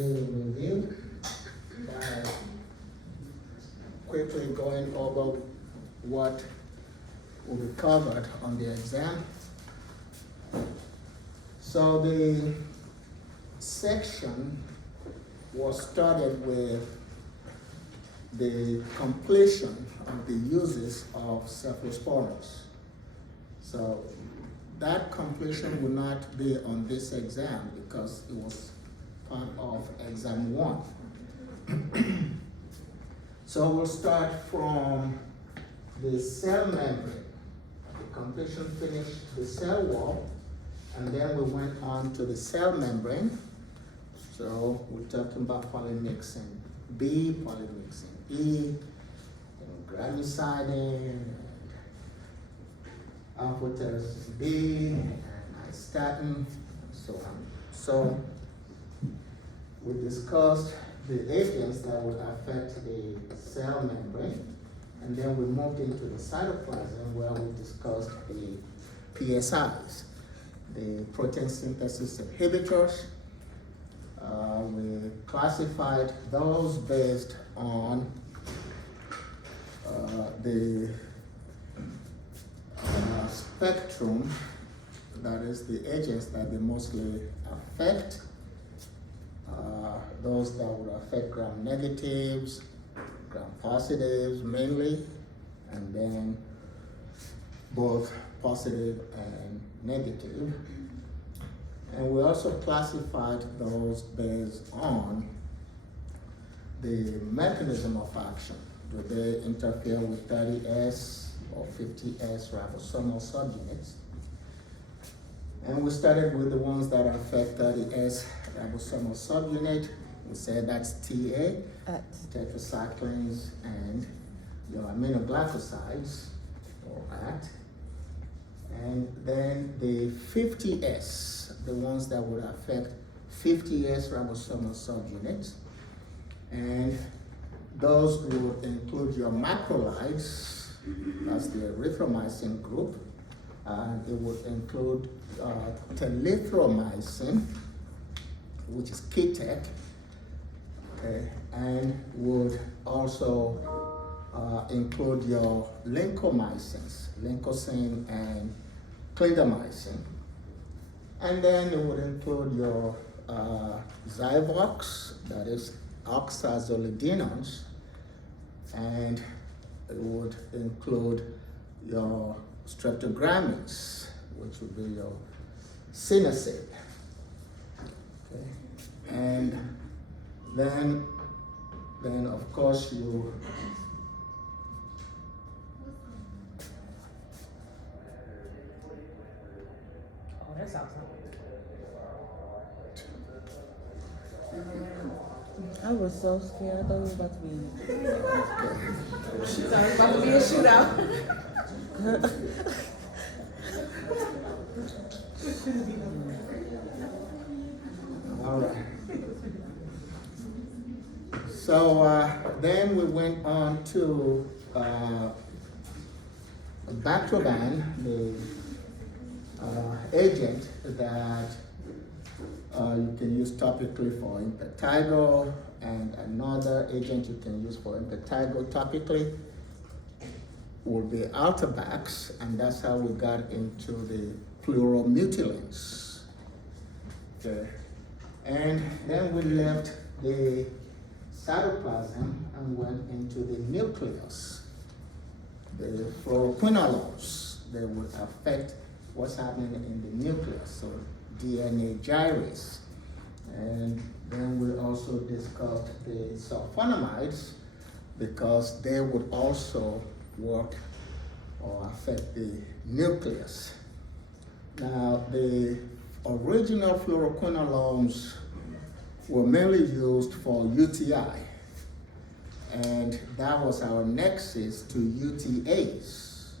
daily review by quickly going over what will be covered on the exam. So the section was started with the completion of the uses of cephalosporins. So that completion will not be on this exam because it was part of exam 1. So we'll start from the cell membrane. The completion finished the cell wall, and then we went on to the cell membrane. So we're talking about polymyxin B, polymyxin E, and granulocytin, alpha-tyrosine B, and nystatin, and so on. So we discussed the agents that would affect the cell membrane, and then we moved into the cytoplasm where we discussed the PSIs, the protein synthesis inhibitors. We classified those based on the spectrum, that is the agents that they mostly affect. Those that would affect gram negatives, gram positives mainly, and then both positive and negative. And we also classified those based on the mechanism of action. Do they interfere with 30S or 50S ribosomal subunits? And we started with the ones that affect 30S ribosomal subunit. We said that's TA, tetracyclines, and your aminoglycosides, or AT. And then the 50S, the ones that would affect 50S ribosomal subunits. And those would include your macrolides, that's the erythromycin group. It would include telithromycin, which is KITEC, okay, and would also include your lincomycins, lincozin and clindamycin. And then it would include your Zyvox, that is oxazolidinons, and it would include your streptogramins, which would be your Sinacid. Okay. And then of course you That's awesome. I was so scared. I thought it was about to be. She thought it was about to be a shootout. all right. So then we went on to Bactroban, the agent that you can use topically for impetigo, and another agent you can use for impetigo topically will be Altabax, and that's how we got into the fluoromutilins. Okay. And then we left the cytoplasm and went into the nucleus. The fluoroquinolones, they would affect what's happening in the nucleus, so DNA gyrase. And then we also discussed the sulfonamides because they would also work or affect the nucleus. Now, the original fluoroquinolones were mainly used for UTI, and that was our nexus to UTAs,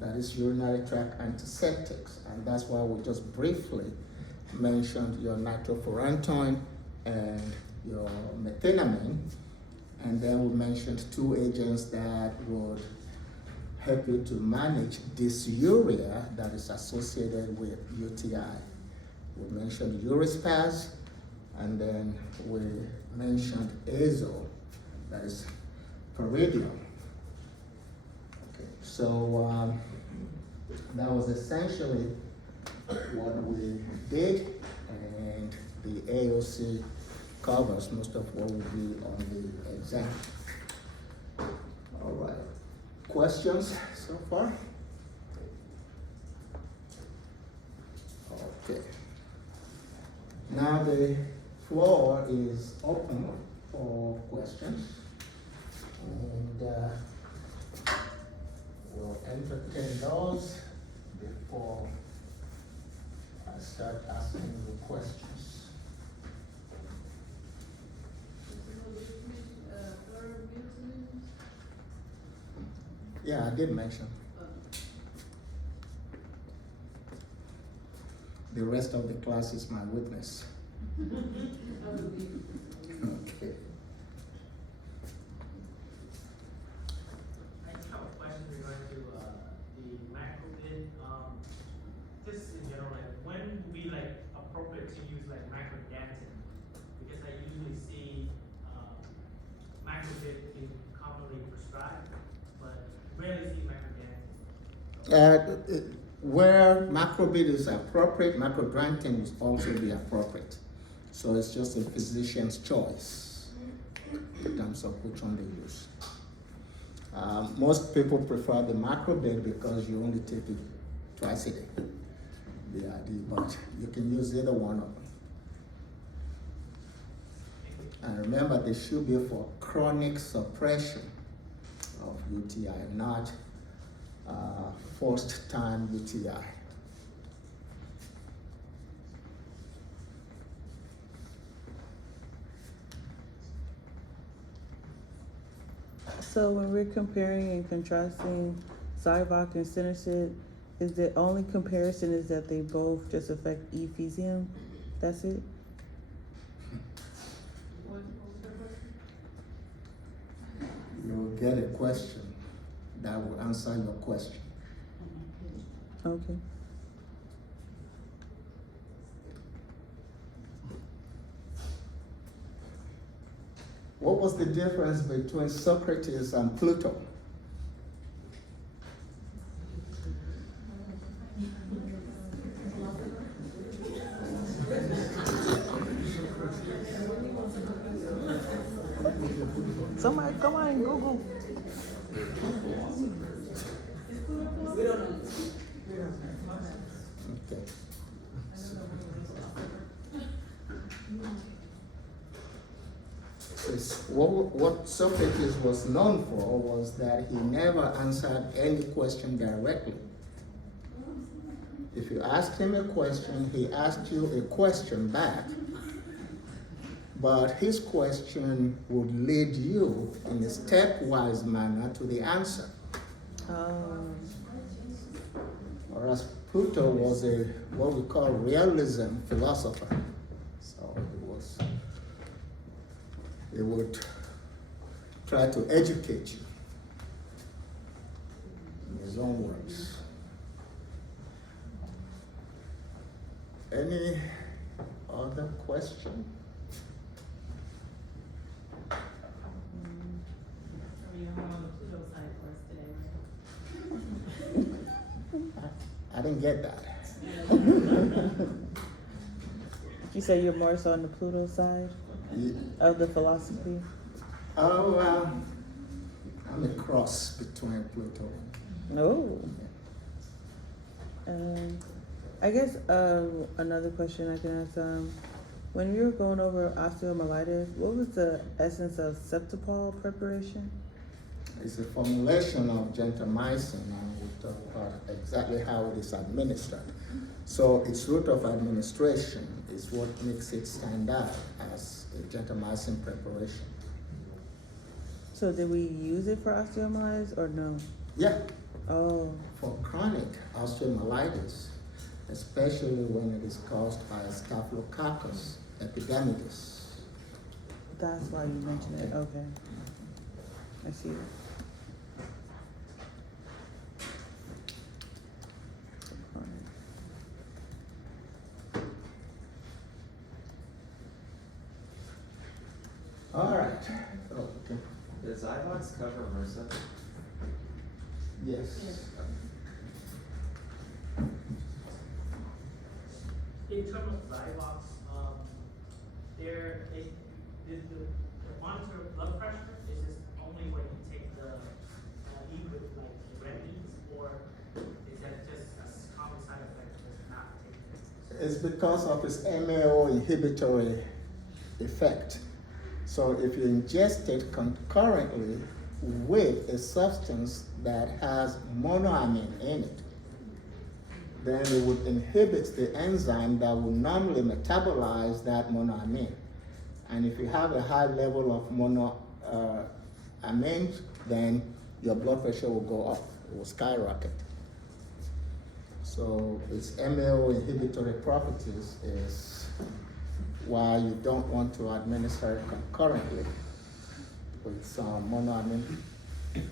that is urinary tract antiseptics, and that's why we just briefly mentioned your nitrofurantoin and your methenamine, and then we mentioned two agents that would help you to manage dysuria that is associated with UTI. We mentioned Urispaz And then we mentioned azo, that is peridium. Okay, so that was essentially what we did, and the AOC covers most of what will be on the exam. All right, questions so far? Okay. Now the floor is open for questions, and we'll entertain those before I start asking you questions. Yeah, I did mention. The rest of the class is my witness. Okay. I just have a question regarding to the macro bid. Just in general, like when would be like appropriate to use like macro dancing? Because I usually see macro bid being commonly prescribed, but rarely see macro dancing. Where macrobid is appropriate, macrodrantin will also be appropriate. So it's just a physician's choice in terms of which one they use. Most people prefer the macrobid because you only take it twice a day, BID, but you can use either one of them. And remember, they should be for chronic suppression of UTI, not first time UTI. So when we're comparing and contrasting Zyvoc and Sinusit, is the only comparison is that they both just affect ephesium? That's it? You'll get a question that will answer your question. Okay. What was the difference between Socrates and Pluto? Somebody come on, Google. Okay. What Socrates was known for was that he never answered any question directly. If you asked him a question, he asked you a question back, but his question would lead you in a stepwise manner to the answer. Whereas Pluto was a what we call realism philosopher. So he would try to educate you in his own words. Any other question? I didn't get that. You say you're more so on the Pluto side of the philosophy? Oh, I'm a cross between Pluto. No. I guess another question I can ask, when you were going over osteomyelitis, what was the essence of Septipol preparation? It's a formulation of gentamicin, and we'll talk about exactly how it is administered. So its route of administration is what makes it stand out as a gentamicin preparation. So did we use it for osteomyelitis or no? Yeah, Oh, for chronic osteomyelitis, especially when it is caused by a Staphylococcus epidermidis. that's why you mentioned it. Okay. I see it. All right. Okay. Does Zyvox cover MRSA? Yes. In terms of Zyvox, the monitor of blood pressure is just only when you take the eat with like the red meats, or is that just a common side effect that's not taken? It's because of its MAO inhibitory effect. So if you ingest it concurrently with a substance that has monoamine in it, then it would inhibit the enzyme that will normally metabolize that monoamine. And if you have a high level of monoamine, then your blood pressure will go up, it will skyrocket. So its MAO inhibitory properties is why you don't want to administer it concurrently with some monoamine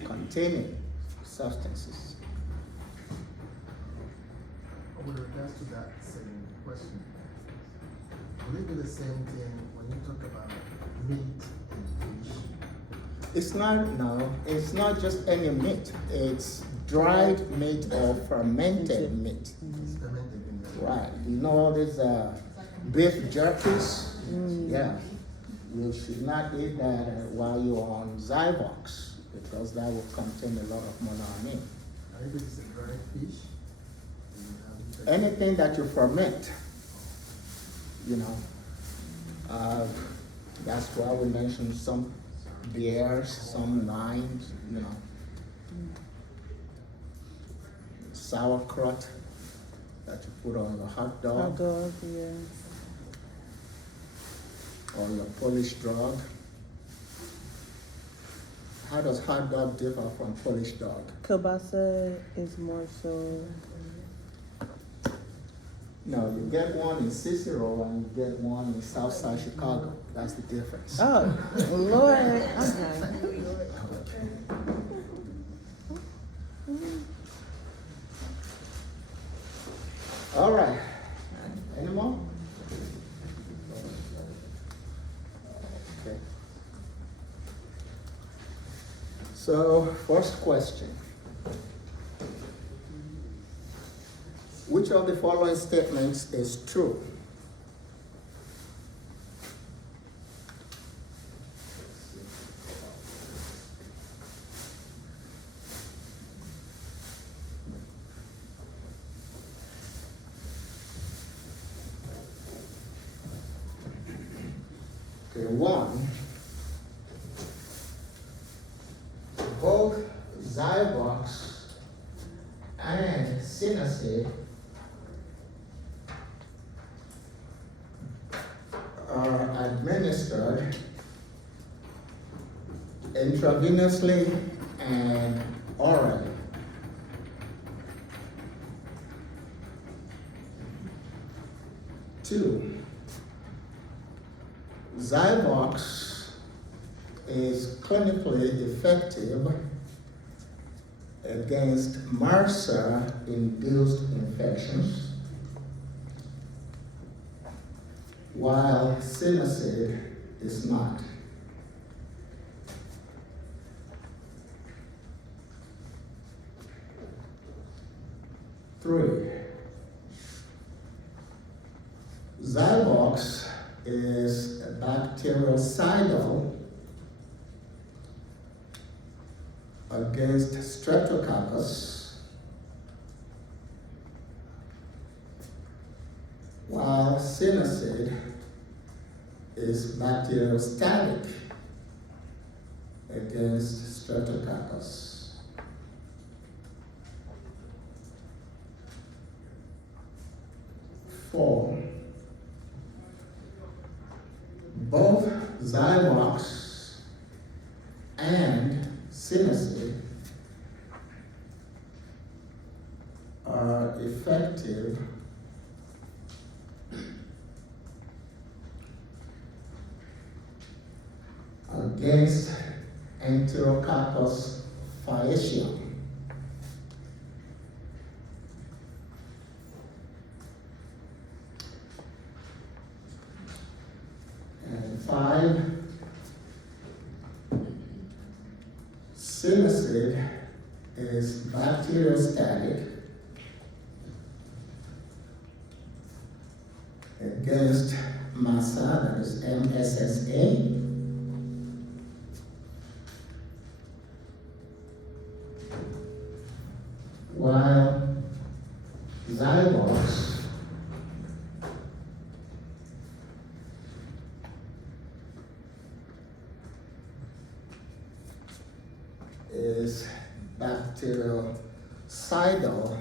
containing substances. With regards to that same question, will it be the same thing when you talk about meat and fish? It's not just any meat. It's dried meat or fermented meat. It's fermented in there. Right. You know all these beef jerkies? Yeah. You should not eat that while you're on Zyvox because that will contain a lot of monoamine. And if it's a dried fish, you have to take Anything that you ferment, that's why we mentioned some beers, some wines, sauerkraut that you put on your hot Hot dog dog, yeah. or your Polish dog. How does hot dog differ from Polish dog? Kielbasa is more so. No, you get one in Cicero and you get one in Southside Chicago. That's the difference. Oh, Lord. Okay. All right. Any more? Okay. So, first question. Which of the following statements is true? Okay, one, both Zyvox and Sinacid are administered intravenously and orally. Two, Zyvox is clinically effective against MRSA-induced infections, while Sinacid is not. Three, Zyvox is bactericidal against Streptococcus, while Sinacid is bacteriostatic against Streptococcus. Four, both Zyvox and Sinacid are effective against Enterococcus faecium. And five, Sinusoid is bacteriostatic against MASA, that is MSSA. While Zyvox is bactericidal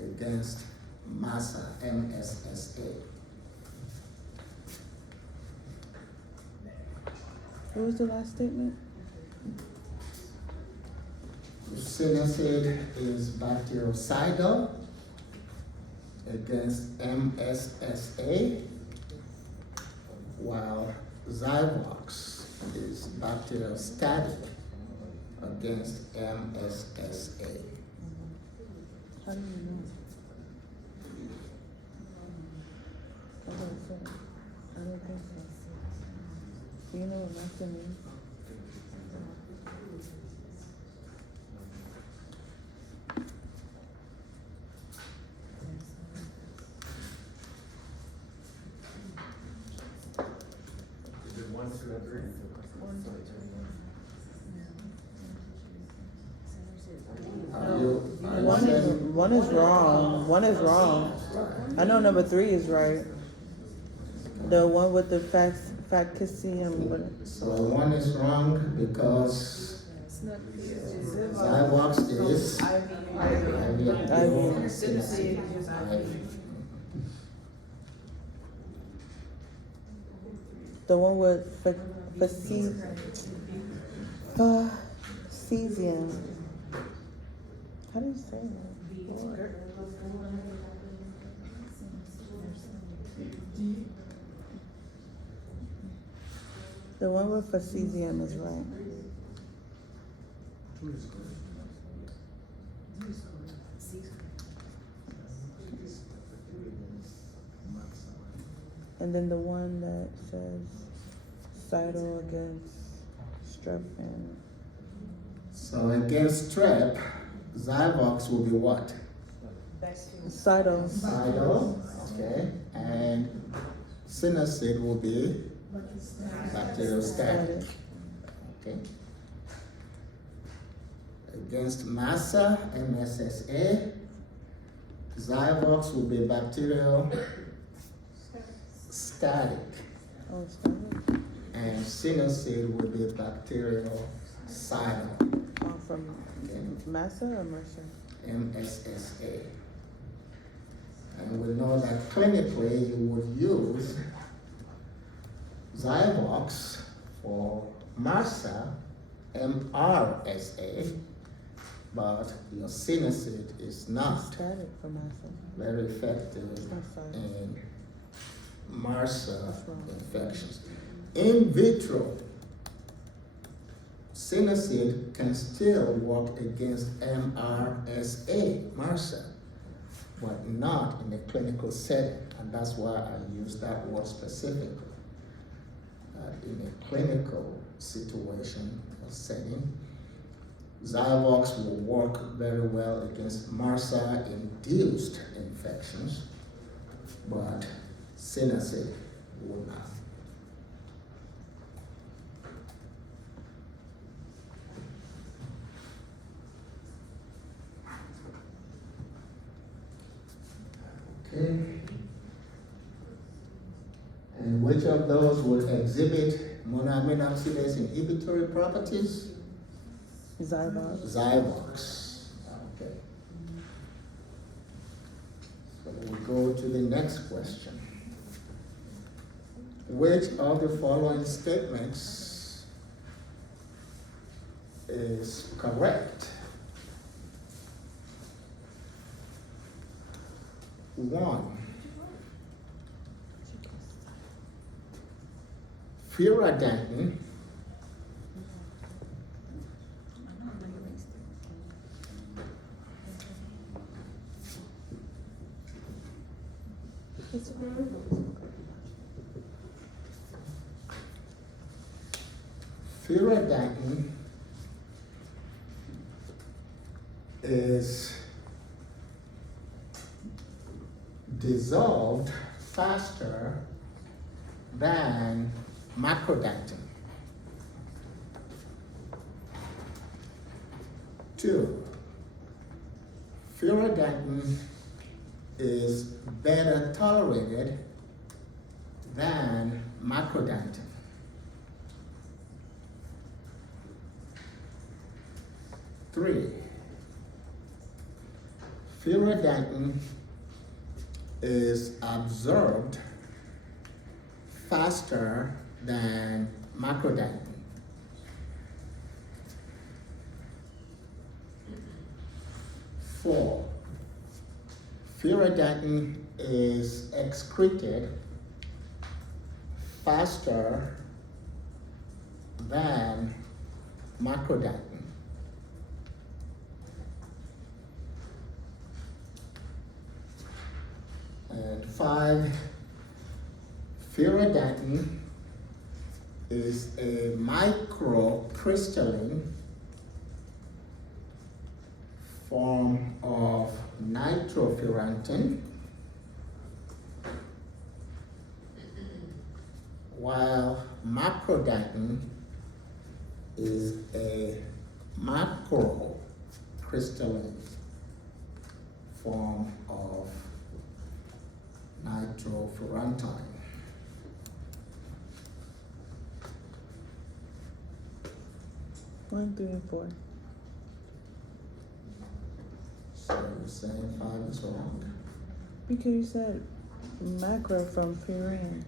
against MASA, MSSA. What was the last statement? Sinusoid is bactericidal against MSSA, while Zyvox is bacteriostatic against MSSA. How do you know? I don't think so. Do you know what Master means? Is it 1, 2, and 3? One is wrong. One is wrong. I know number 3 is right. The one with the facticium. So one is wrong because Zyvox is IV. Sinusoid is just IV. The one with cesium. How do you say that? The one with cesium is right. Two is correct. And then the one that says Cidal against strep and So against strep, Zyvox will be what? Cidal. Cidal, okay, and Sinusoid will be bacteriostatic, okay. Against MASA, MSSA, Zyvox will be bacteriostatic, Oh, Cidal. and Sinusoid will be bacteriocidal, Oh, from Massa or Mercer? MSSA. And we know that clinically you would use Zyvox for MRSA, MRSA, but your Sinusoid is not Static for Massa. very effective I'm sorry. in MRSA That's wrong. infections. In vitro, Sinusoid can still work against MRSA, MRSA, but not in a clinical setting, and that's why I use that word specifically. In a clinical situation or setting, Zyvox will work very well against MRSA-induced infections, but Sinusoid will not. Okay. And which of those will exhibit monoamine oxidase inhibitory properties? Zyvox. Zyvox. Okay. So we go to the next question. Which of the following statements is correct? 1. Furadacin is dissolved faster than macrodantin. 2, furodantin is better tolerated than macrodantin. 3, furodantin is absorbed faster than macrodantin. 4, furodantin is excreted faster than macrodantin. And 5, furodantin is a microcrystalline form of nitrofurantin, while macrodantin is a macrocrystalline form of nitrofurantoin. One, 3, and 4. So you're saying 5 is wrong? Because you said macro from purine.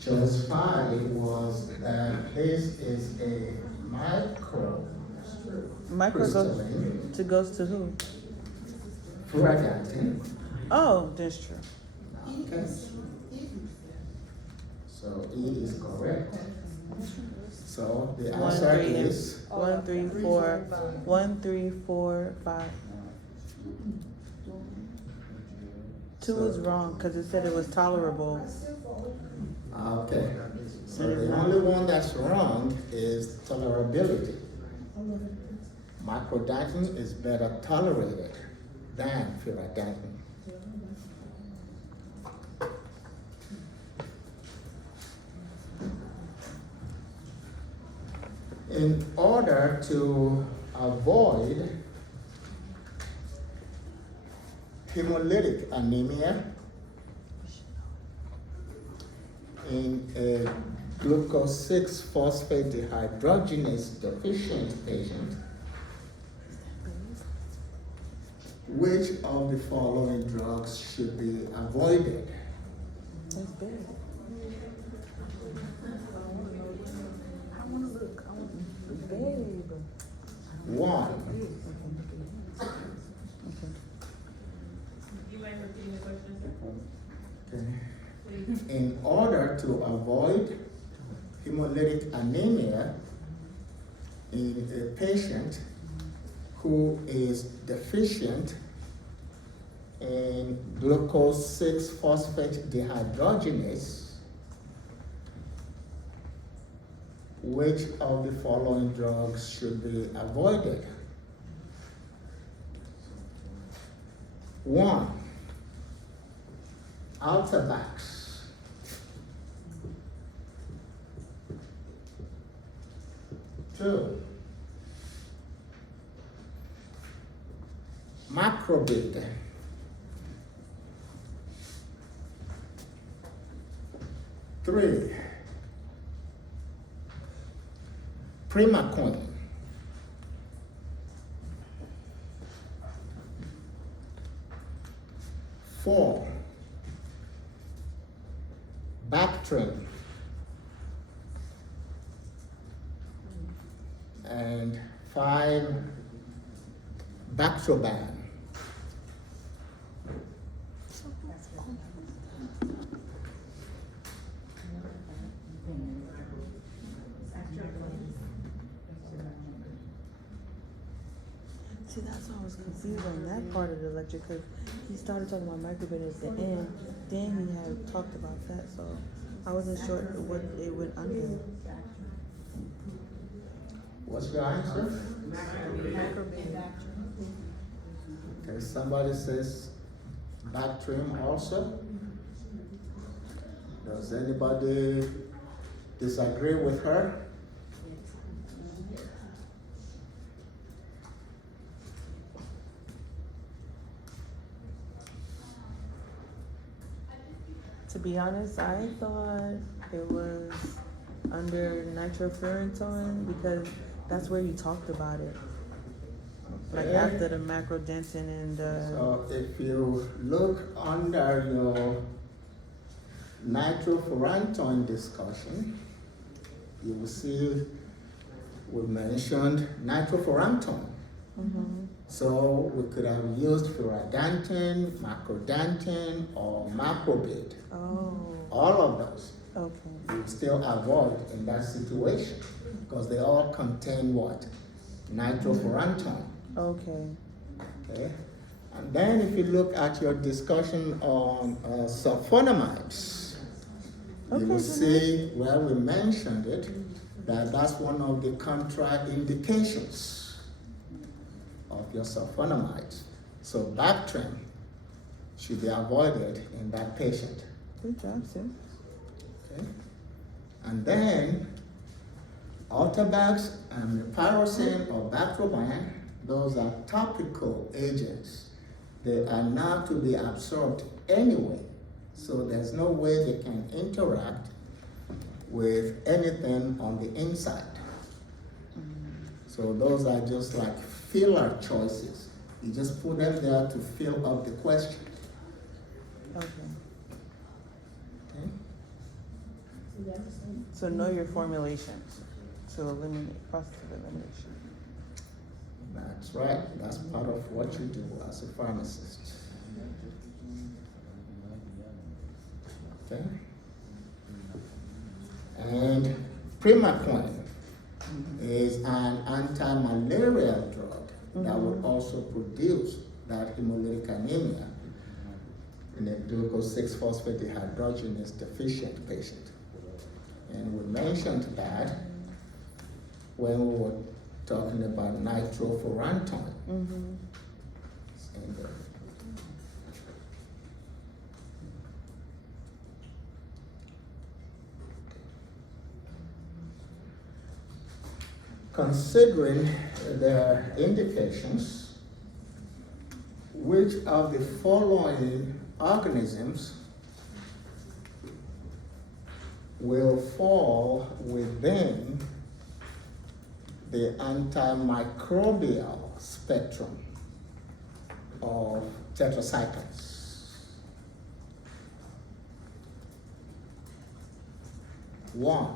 Choice 5 was that this is a micro Micro crystalline goes to who? furodantin. Oh, that's true. Okay. So E is correct. So the 1, answer 3, is 1, 3, 4. 1, 3, 4, 5. 2 is wrong because it said it was tolerable. okay. So the only one that's wrong is tolerability. Macrodantin is better tolerated than furodantin. In order to avoid hemolytic anemia in a glucose 6-phosphate dehydrogenase deficient patient, which of the following drugs should be avoided? That's big. Babe. 1, You mind repeating the question, sir? okay. Please. In order to avoid hemolytic anemia in a patient who is deficient in glucose 6-phosphate dehydrogenase, which of the following drugs should be avoided? 1, Altabax. 2, Macrobid. 3, Primaquine. 4, Bactrim. And 5, Bactroban. See, that's why I was confused on that part of the lecture because he started talking about microbit at the end. Then he had talked about that, so I wasn't sure what it would under. What's your answer? Okay, somebody says Bactrim also. Does anybody disagree with her? To be honest, I thought it was under nitrofurantoin because that's where you talked about it. Like Okay. after the macrodentin and So if you look under your nitrofurantoin discussion, you will see we mentioned nitrofurantoin. Mhm. So we could have used furadantin, macrodantin, or macrobid. Oh, All of those okay. you would still avoid in that situation because they all contain what? Nitrofurantoin. Okay. Okay. And then if you look at your discussion on sulfonamides, you Okay, will so see where we mentioned it, that that's one of the contraindications of your sulfonamides. So Bactrim should be avoided in that patient. Good job, sir. Okay. And then Altabax and pyroxene or Bactroban, those are topical agents. They are not to be absorbed anyway. So there's no way they can interact with anything on the inside. So those are just like filler choices. You just put them there to fill up the question. Okay. Okay? So know your formulation to eliminate process of elimination. That's right. That's part of what you do as a pharmacist. Okay? And Primaquine is an anti-malarial drug that will also produce that hemolytic anemia in a glucose 6-phosphate dehydrogenase deficient patient. And we mentioned that when we were talking about nitrofurantoin. Mm-hmm. And, considering the indications, which of the following organisms will fall within the antimicrobial spectrum of tetracyclines? 1.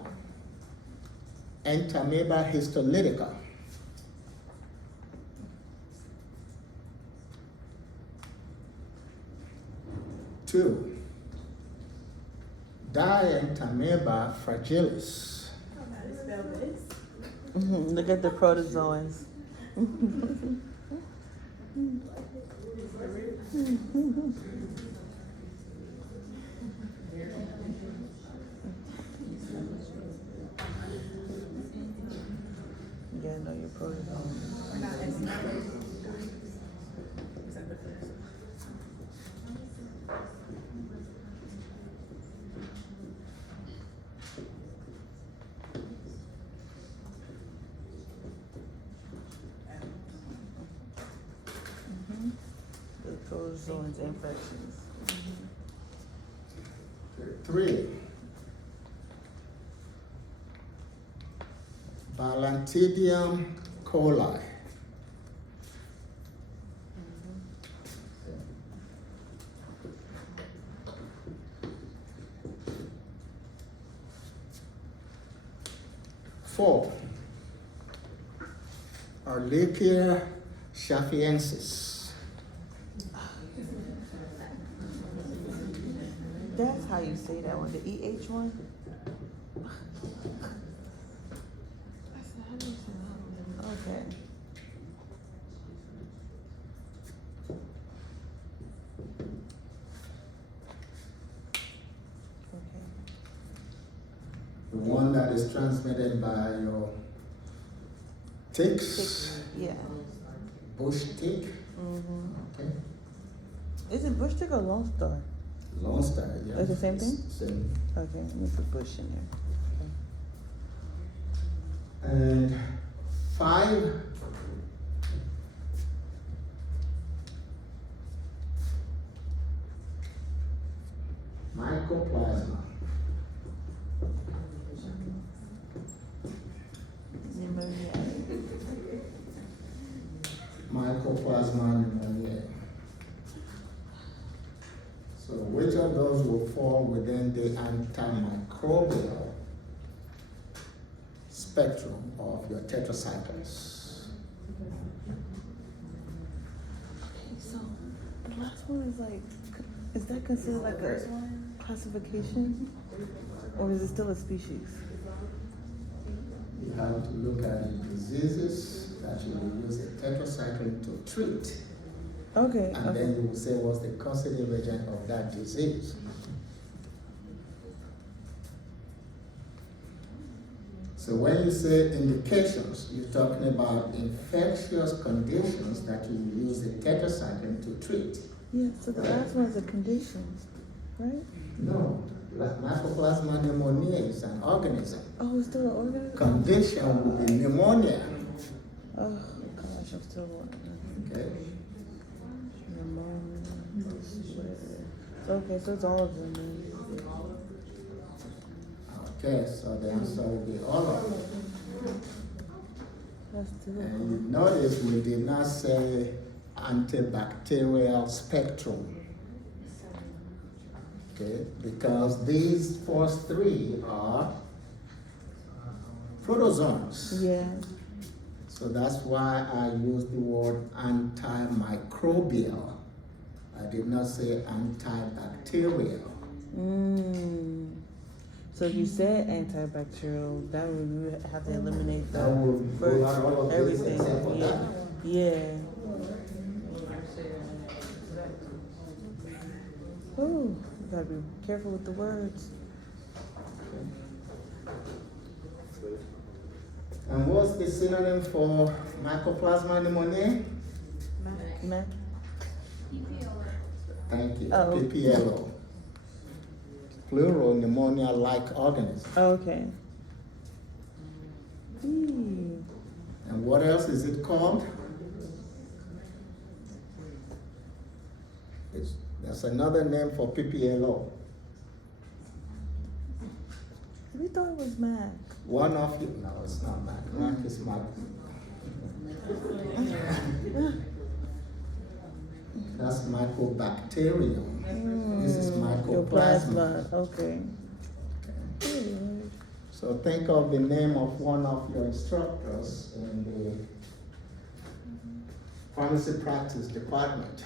Entamoeba histolytica. 2. Dientamoeba fragilis. Look at the protozoans. You gotta know your protozoans. The protozoans infections. 3. Balantidium coli. 4. Arlequia schafiensis. That's how you say that one, the EH one? Okay. Okay. The one that is transmitted by your ticks, Yeah. bush tick, Mm-hmm. okay, Is it bush tick or Lone Star? Lone Star, yeah. It's the same thing? Same. Okay, let me put bush in there. And 5, mycoplasma. Pneumonia. Mycoplasma pneumoniae. So which of those will fall within the antimicrobial spectrum of your tetracyclines? Okay, so the last one is like, is that considered like a classification? Or is it still a species? You have to look at the diseases that you will use a tetracycline to treat, Okay, and then you will say what's the causative agent of that disease. So when you say indications, you're talking about infectious conditions that you will use the tetracycline to treat. Yeah, so the last one is a condition, right? No, Mycoplasma pneumoniae is an organism. Oh, it's still an organism? Condition will be pneumonia. Oh, gosh, I'm still wondering. Okay. Pneumonia. Okay, so it's all of them then. Okay, so the answer will be all of them. That's still. And you notice we did not say antibacterial spectrum. Okay, because these first 3 are protozoans. Yeah. So that's why I used the word antimicrobial. I did not say antibacterial. So if you said antibacterial, that would you would have to eliminate That will first, go out all of this everything. except for Yeah. that. Yeah. Ooh, you gotta be careful with the words. And what's the synonym for Mycoplasma pneumoniae? Mac. Thank you. Oh. PPLO. Plural pneumonia-like organism. Okay. Eee. And what else is it called? That's another name for PPLO. We thought it was Mac. One of you, no, it's not Mac. Mac is Mac. That's Mycobacterium. This is Mycoplasma. Okay. Okay. So think of the name of one of your instructors in the pharmacy practice department.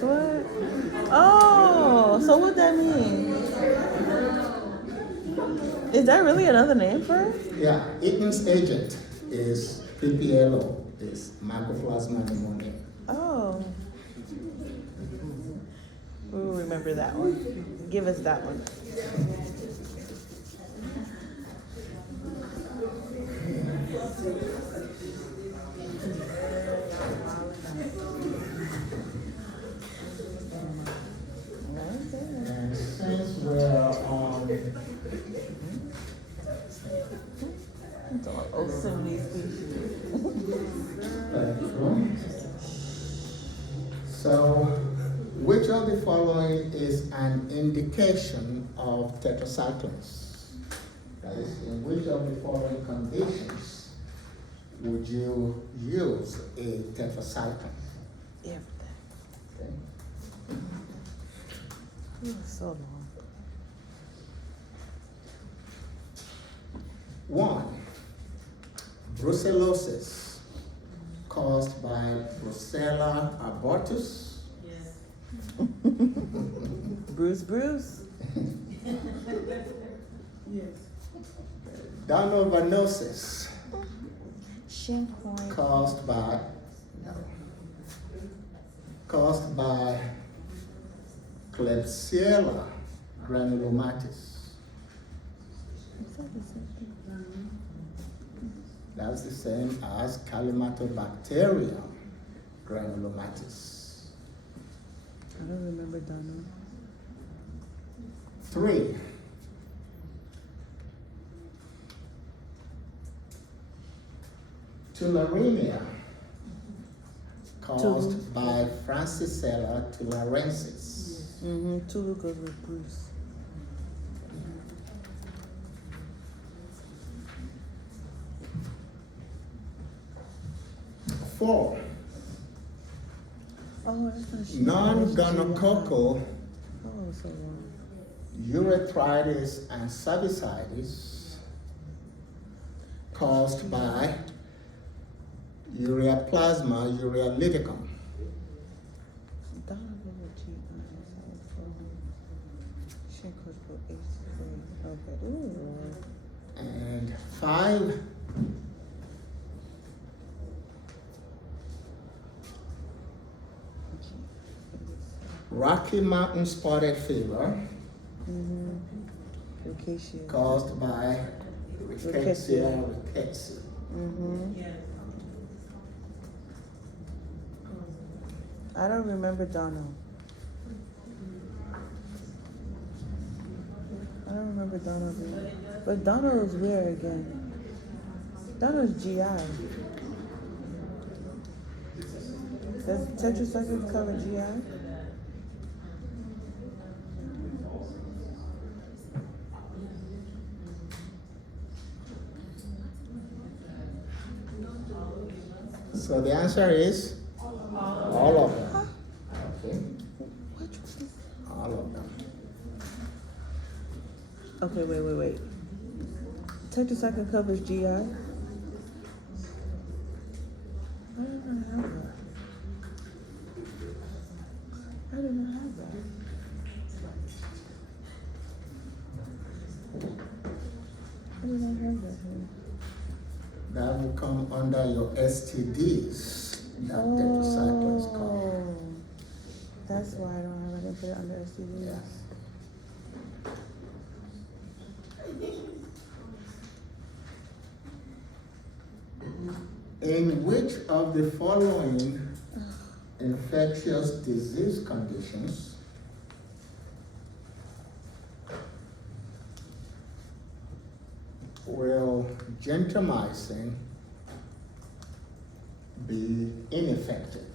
What? Oh, so what that mean? Is that really another name for it? Yeah, Eaton's agent is PPLO, is Mycoplasma pneumoniae. Oh. We'll remember that one. Give us that one. And since we're on Oh, so many species. spectrum, so which of the following is an indication of tetracyclines? That is, in which of the following conditions would you use a tetracycline? Everything. Okay. Ooh, so long. 1, brucellosis caused by Brucella abortus. Yes. Bruce. Yes. Donovanosis Shinhorn. caused by caused by Klebsiella granulomatis. Is that the same thing? That's the same as Calimactobacterium granulomatis. I don't remember Donna. 3. Tularemia, caused by Francisella tularensis. Mm-hmm. Tulu goes with Bruce. 4. Oh, that's not she. Non-gonococcal Oh, so wrong. urethritis and cervicitis, caused by Ureaplasma urealyticum. Donna goes with G. She goes with H. Okay. Ooh. And 5. Rocky Mountain spotted fever, Mm-hmm. Rickettsia. caused by Rickettsia rickettsii. Mm-hmm. Yeah. I don't remember Donna. I don't remember Donna being. But Donna was where again? Donna's GI. Does tetracycline cover GI? So the answer is all of them. Okay, Which one? all of them. Okay, wait. Tetracycline covers GI? I did not have that. I did not have that. I did not have that here. That will come under your STDs that tetracycline is called. Oh, that's why I don't have it. I didn't put it under STDs. Yes. In which of the following infectious disease conditions will gentamicin be ineffective?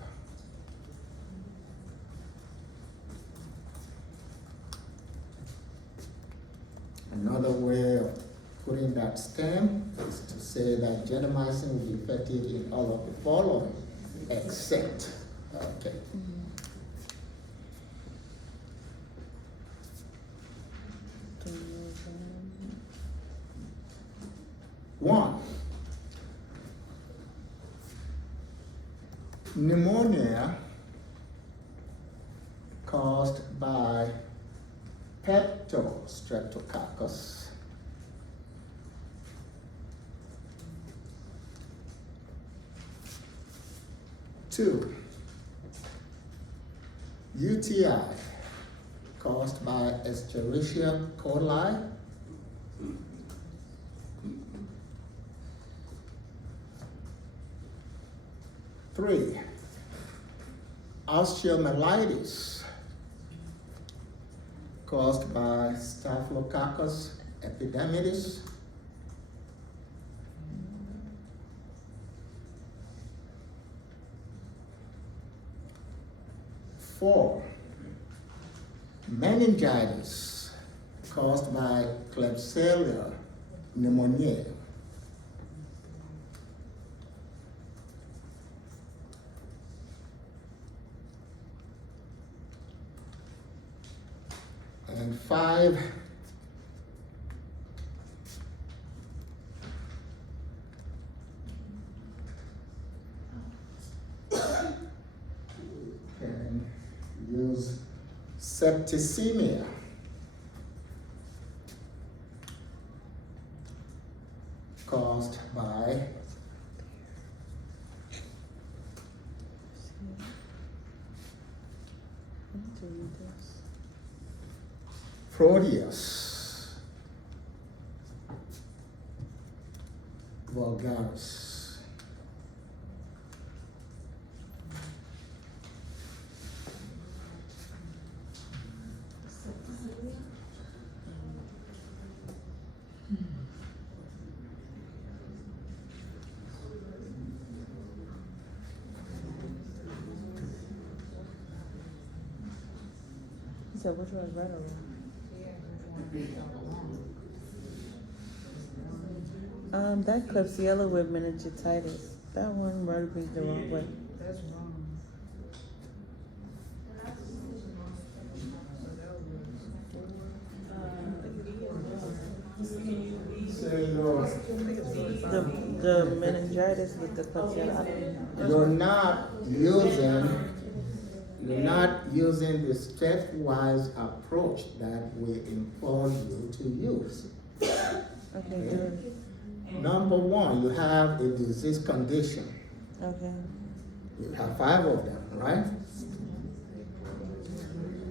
Another way of putting that stem is to say that gentamicin will be effective in all of the following, except, okay. Don't know if I- 1. Pneumonia caused by Peptostreptococcus. 2. UTI caused by Escherichia coli. 3. Osteomyelitis caused by Staphylococcus epidermidis. 4. Meningitis caused by Klebsiella pneumoniae. 5. Can use septicemia caused by to read this. Proteus vulgaris. You said which one's right or wrong? That Klebsiella with meningitis. That one wrote me the wrong way. That's wrong. The meningitis with the Klebsiella. You're not using the stepwise approach that we implore you to use. Okay, good. Number one, you have a disease condition. Okay. You have 5 of them, right?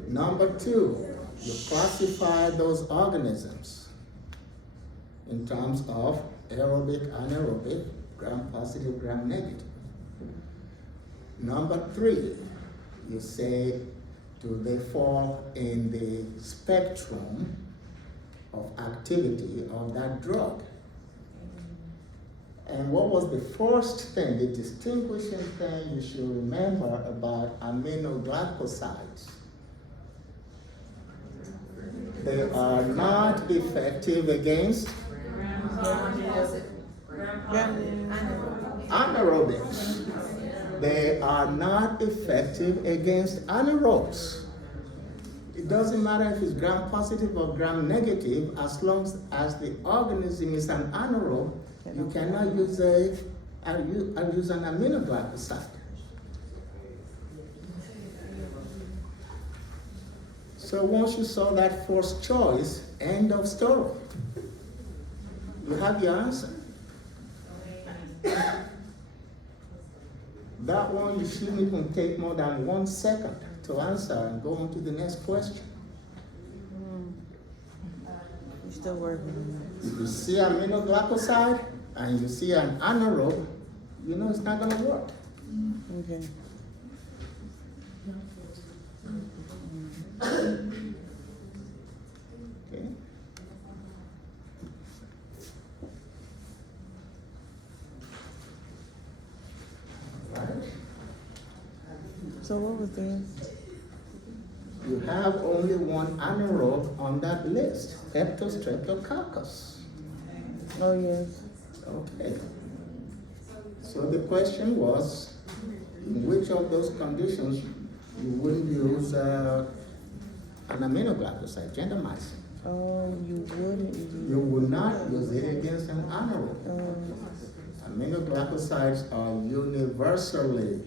Number two, you classify those organisms in terms of aerobic, anaerobic, gram-positive, gram-negative. Number three, you say, do they fall in the spectrum of activity of that drug? And what was the first thing, the distinguishing thing you should remember about aminoglycosides? They are not effective against anaerobics. They are not effective against anaerobes. It doesn't matter if it's gram positive or gram negative, as long as the organism is an anaerobe, you cannot use use an aminoglycoside. So once you saw that first choice, end of story. You have your answer. That one you shouldn't even take more than 1 second to answer and go on to the next question. You're still working on If you see aminoglycoside and you see an anaerobe, you know it's not going to work. that. Okay. Okay? Right? So what was this? You have only one anaerobe on that list, Streptococcus. Oh, yes. Okay. So the question was, in which of those conditions you wouldn't use an aminoglycoside, gentamicin? Oh, you wouldn't use. You would not use it against an anaerobe. Aminoglycosides are universally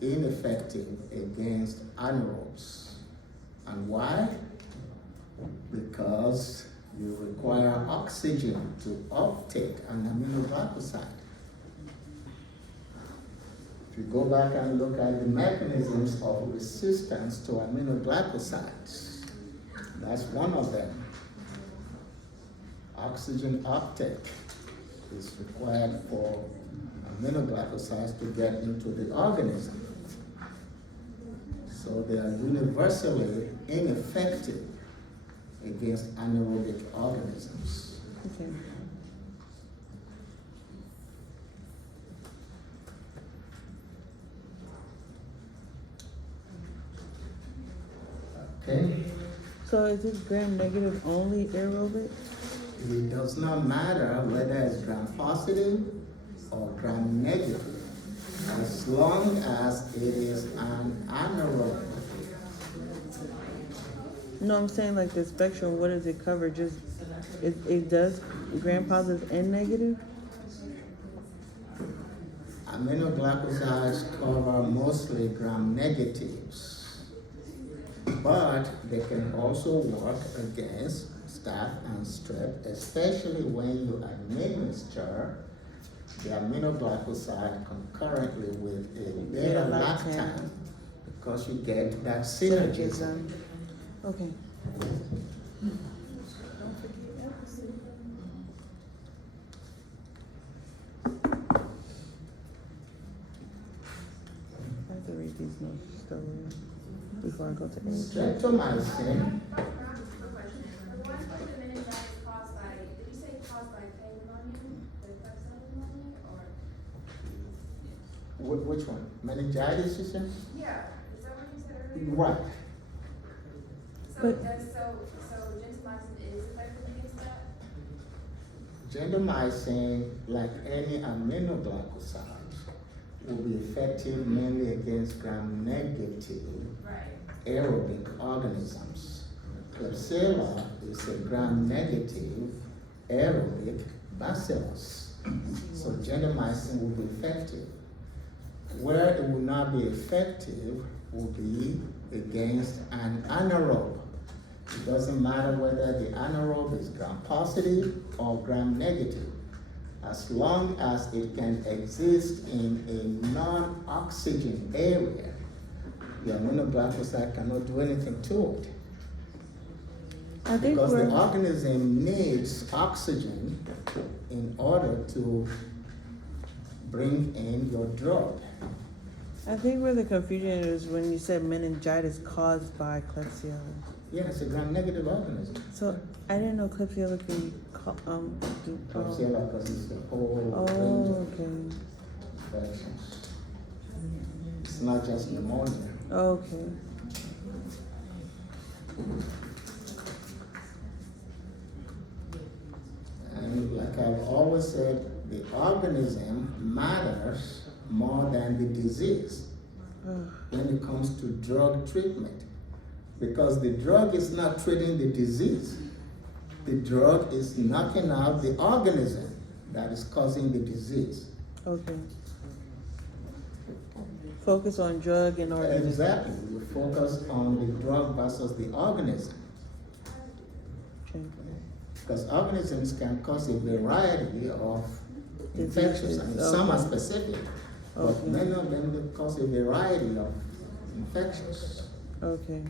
ineffective against anaerobes. And why? Because you require oxygen to uptake an aminoglycoside. If you go back and look at the mechanisms of resistance to aminoglycosides, that's one of them. Oxygen uptake is required for aminoglycosides to get into the organism. So they are universally ineffective against anaerobic organisms. Okay. Okay? So is this gram negative only aerobic? It does not matter whether it's gram positive or gram negative, as long as it is an anaerobe. No, I'm saying like the spectrum, what does it cover? Just, it does gram positive and negative? Aminoglycosides cover mostly gram negatives, but they can also work against staph and strep, especially when you administer the aminoglycoside concurrently with a beta-lactam, because you get that synergism. Okay. I have to read these notes thoroughly before I go to A. Streptomycin, The one with the meningitis caused by, did you say caused by K pneumonia, the Klebsiella pneumonia, or? which one? Meningitis, you said? Yeah, is that what you said earlier? Right. So But- so gentamicin is effective against that? Gentamicin, like any aminoglycoside, will be effective mainly against gram-negative Right. aerobic organisms. Klebsiella is a gram-negative aerobic bacillus. So gentamicin will be effective. Where it will not be effective will be against an anaerobe. It doesn't matter whether the anaerobe is gram-positive or gram-negative. As long as it can exist in a non-oxygen area, the aminoglycoside cannot do anything to it. I think Because the we're, organism needs oxygen in order to bring in your drug. I think where the confusion is when you said meningitis caused by Klebsiella. Yeah, it's a gram-negative organism. So I didn't know Klebsiella can do. Klebsiella, because it's the whole Oh, range of okay. infections. It's not just pneumonia. Okay. And like I've always said, the organism matters more than the disease when it comes to drug treatment. Because the drug is not treating the disease. The drug is knocking out the organism that is causing the disease. Okay. Focus on drug and organism. Exactly. You focus on the drug versus the organism. Okay. Because organisms can cause a variety of infections. I mean, Diseases, some are okay. specific, but Okay. many of them they cause a variety of infections. Okay.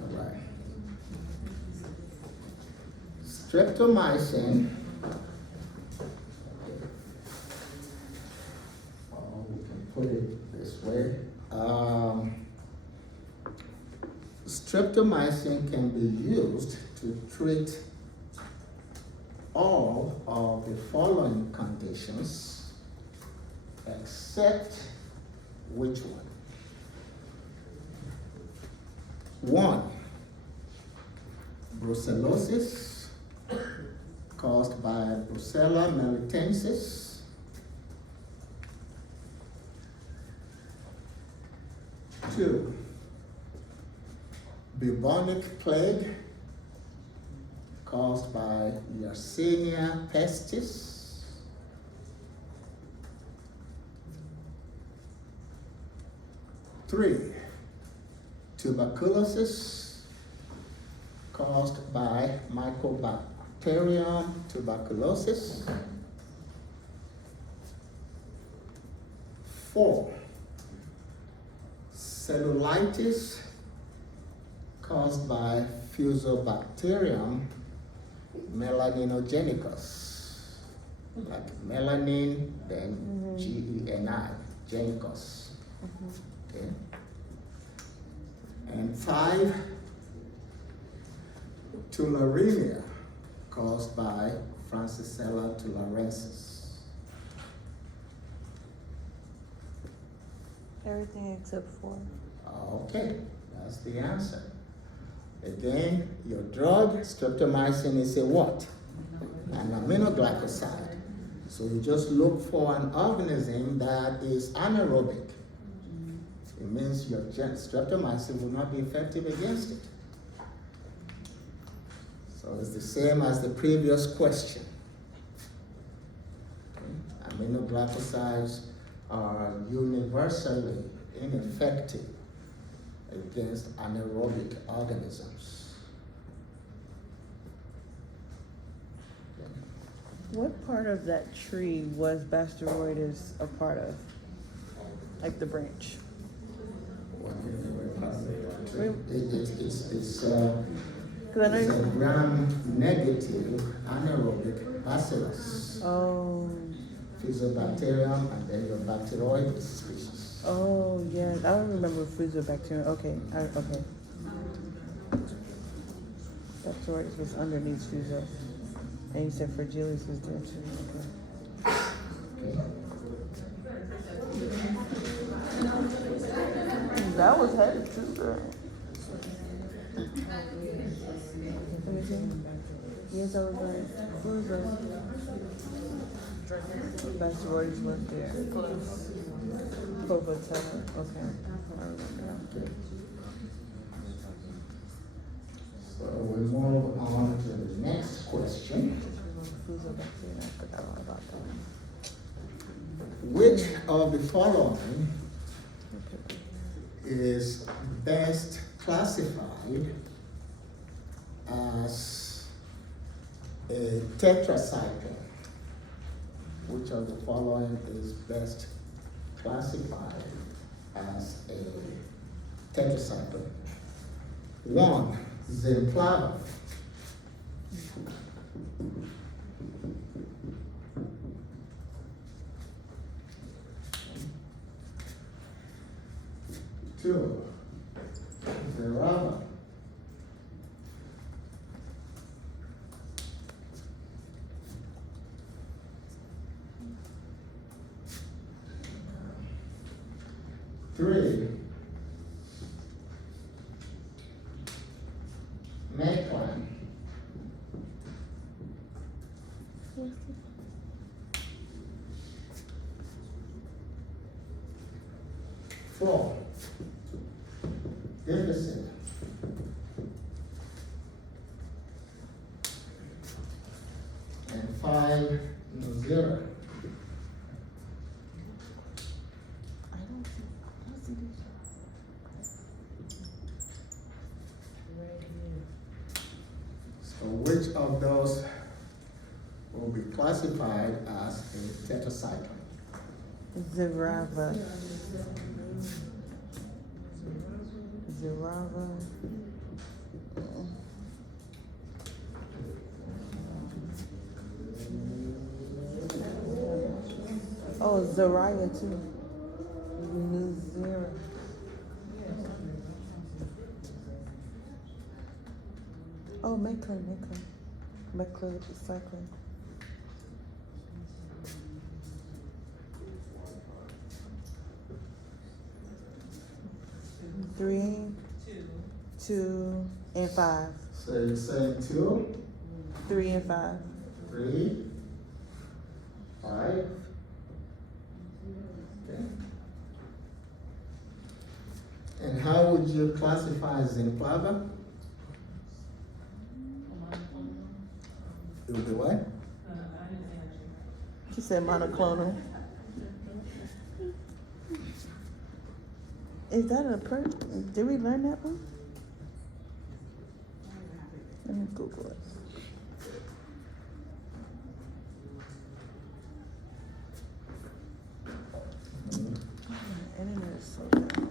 All right. Streptomycin. Oh, we can put it this way. Streptomycin can be used to treat all of the following conditions, except which one? One, brucellosis caused by Brucella melitensis. Two, bubonic plague caused by Yersinia pestis. Three, tuberculosis caused by Mycobacterium tuberculosis. Four, cellulitis caused by Fusobacterium melaninogenicus, like melanin, then G-E-N-I, genicus. Okay. And five, tularemia caused by Francisella tularensis. Everything except for. Okay, that's the answer. Again, your drug, streptomycin, is a what? An aminoglycoside. So you just look for an organism that is anaerobic. It means your streptomycin will not be effective against it. So it's the same as the previous question. Okay. Aminoglycosides are universally ineffective against anaerobic organisms. Okay. What part of that tree was Bastoroides a part of? Like the branch? It's Cause I know it's a you. gram-negative anaerobic bacillus, Oh, Fusobacterium, and then your Bacteroides species. oh yeah. I don't remember Fusobacterium. Okay, okay. Bastoroides was underneath Fuso, and you said Fragilis was there too. Okay. That was heavy too, girl. Let me see. Yes, I was right. Fuso. Bastoroides was there. Covatella. Okay. I remember. Okay. So we move on to the next question. Fusobacterium. I forgot all about that. Which of the following is best classified as a tetracycline? Which of the following is best classified as a tetracycline? 1, Zinplava. 2, Xerava. 3, Meclan. 4, Deficit. 5, Nozera. I don't see these. Right here. So which of those will be classified as a tetracycline? Xerava. Xerava. Oh, Zariah too. Nuzera. Oh, Meclin. Cycling. Three, 2, and 5. So you're saying 2, 3 and 5. 3, 5. Okay. And how would you classify Zinplava? It would be what? She said monoclonal. Is that a did we learn that one? Let me Google it. Internet is so down.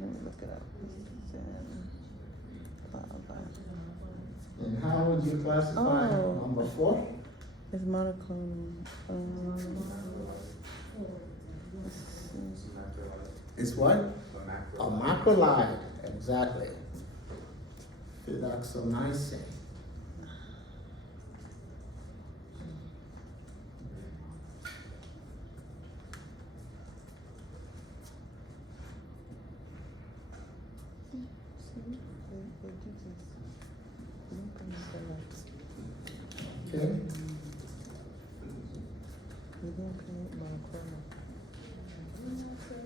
Let me look it up. And how would you classify Oh. number 4? It's monoclonal. It's what? A macrolide, exactly. Fidaxomycin. Okay. We didn't create monoclonal.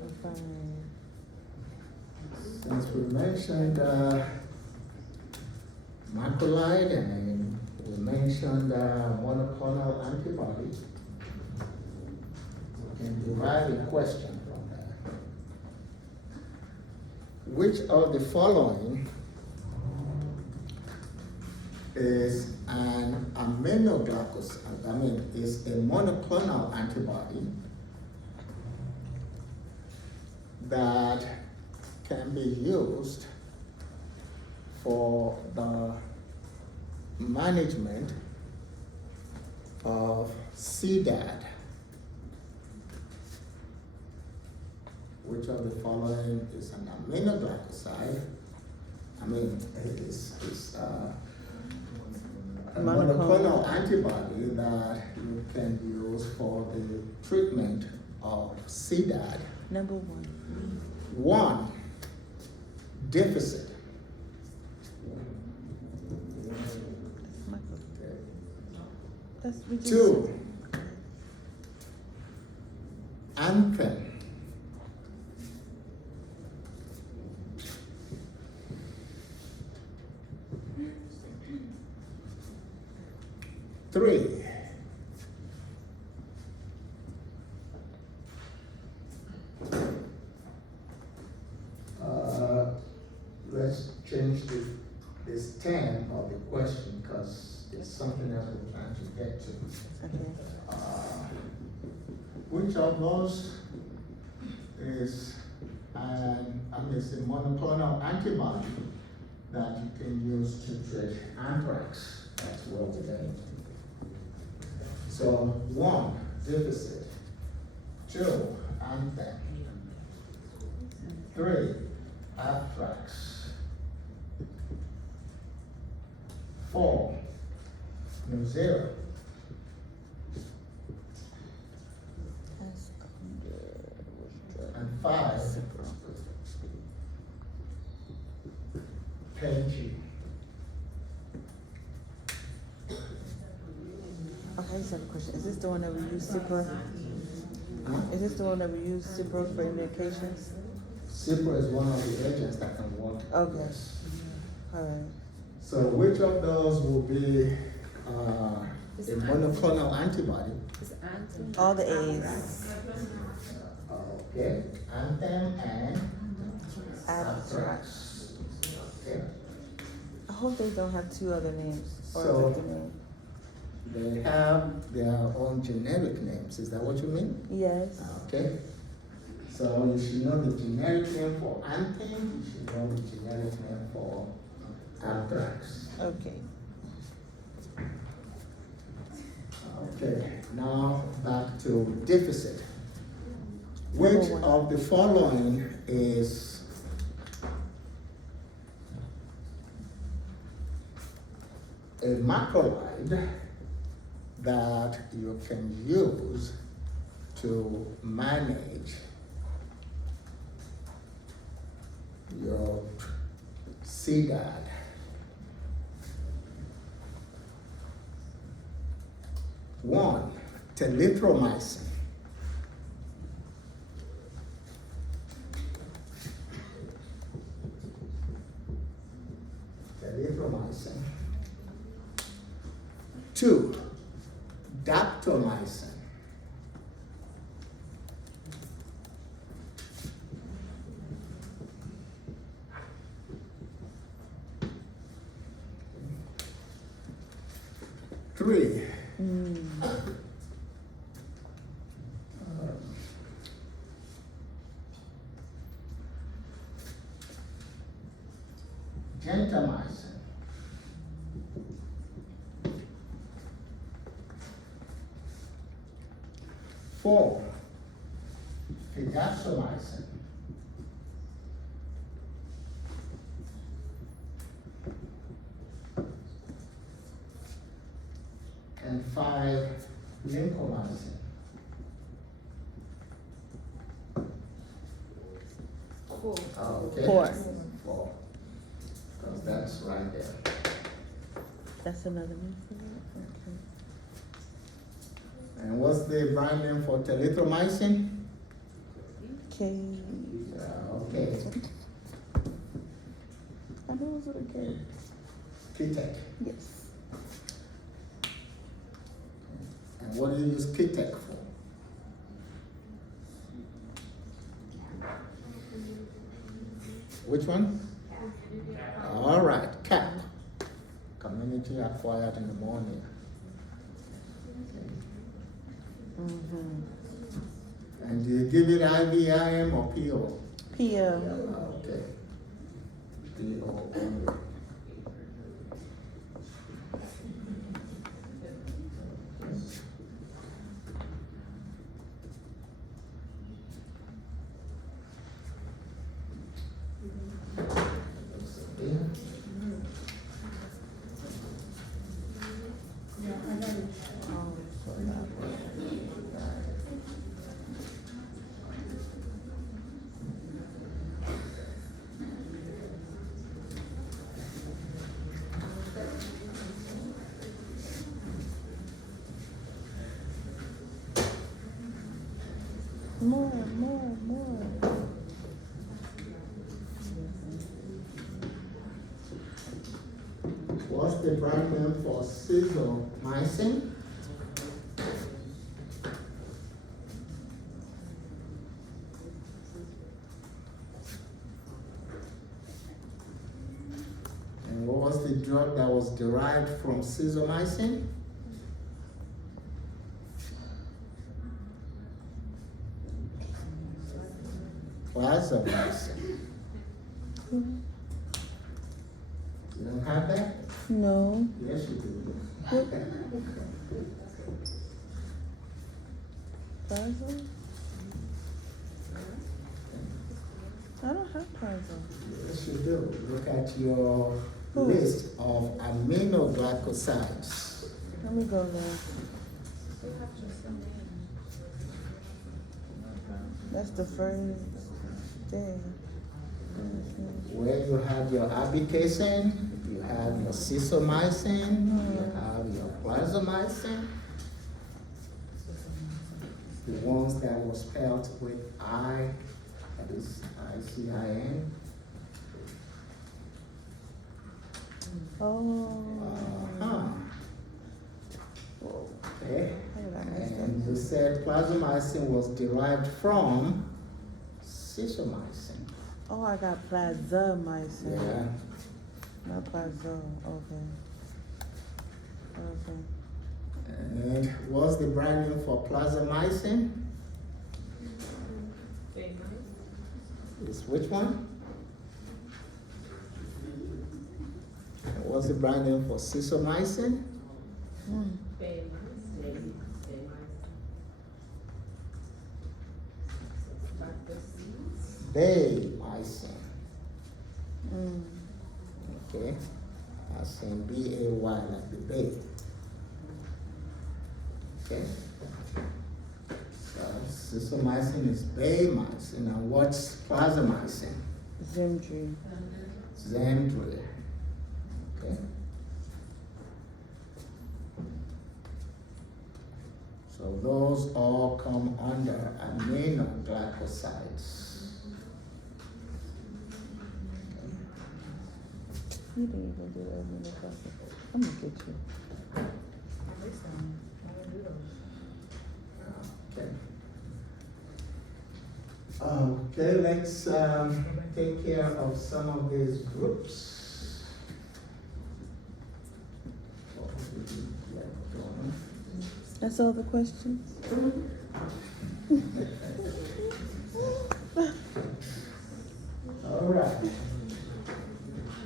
I'm fine. Since we mentioned macrolide and we mentioned monoclonal antibody, we can derive a question from that. Which of the following is an aminoglycoside, is a monoclonal antibody that can be used for the management of CDAD. Which of the following is an aminoglycoside? It's a monoclonal antibody that you can use for the treatment of CDAD. Number one. One, deficit. Michael. That's we just Two, anthem. Three, let's change this 10 of the question because it's something else we're trying to get to. Okay. Which of those is it's a monoclonal antibody that you can use to treat anthrax? That's where we're getting. So 1, deficit. 2, anthem. 3, anthrax. 4, New Zealand. That's And 5, Penji. Okay, I just have a question. Is this the one that we use Cipro? Huh? Is this the one that we use Cipro for medications? Cipro is one of the agents that can work. Okay. Yes. Alright. So which of those will be a monoclonal antibody? All the A's. Okay, anthem and Anthrax. Okay. I hope they don't have two other names or a So- fifth name. They have their own generic names. Is that what you mean? Yes. Okay. So you should know the generic name for anthem. You should know the generic name for anthrax. Okay. Okay. Now back to deficit. Which Number one. of the following is a macrolide that you can use to manage your CDAD? 1, telithromycin. Telithromycin. 2, daptomycin. 3, gentamicin. 4, fidaxomicin. 5, lincomycin. 4. Okay. 4. 4. Because that's right there. That's another one for that? Okay. And what's the brand name for telithromycin? K. Okay. I know it was with a K. Kitek. Yes. And what do you use Kitek for? Which one? All right, CAP. Community energy acquired in the morning. Mm-hmm. And do you give it IVIM or PO? PO. Okay. PO only. Oh, so that was- More. What's the brand name for Sizomycin? And what was the drug that was derived from Sizomycin? Plazomycin. You don't have that? No. Yes, you do. Plasma? I don't have plasma. Yes, you do. Look at your Who? list of aminoglycosides. Let me go there. That's the first thing. Where you have your abicacin, you have your Sizomycin, you have your plazomycin. The ones that were spelled with I, that is ICIN. Oh. Uh-huh. Okay. How did I miss And you said plazomycin was derived from Sizomycin. Oh, I got plazomycin. Yeah. Not plazo. Okay. Okay. And what's the brand name for plazomycin? Is which one? And what's the brand name for Sizomycin? Mm. Baymycin. Mm. Okay. As in B-A-Y, like the bay. Okay. So Sizomycin is baymycin. And what's plazomycin? Zimdri. Zandri. Okay. So those all come under aminoglycosides. You didn't even do that in the process. I'm gonna get you. Okay. Okay, let's take care of some of these groups. That's all the questions? All right.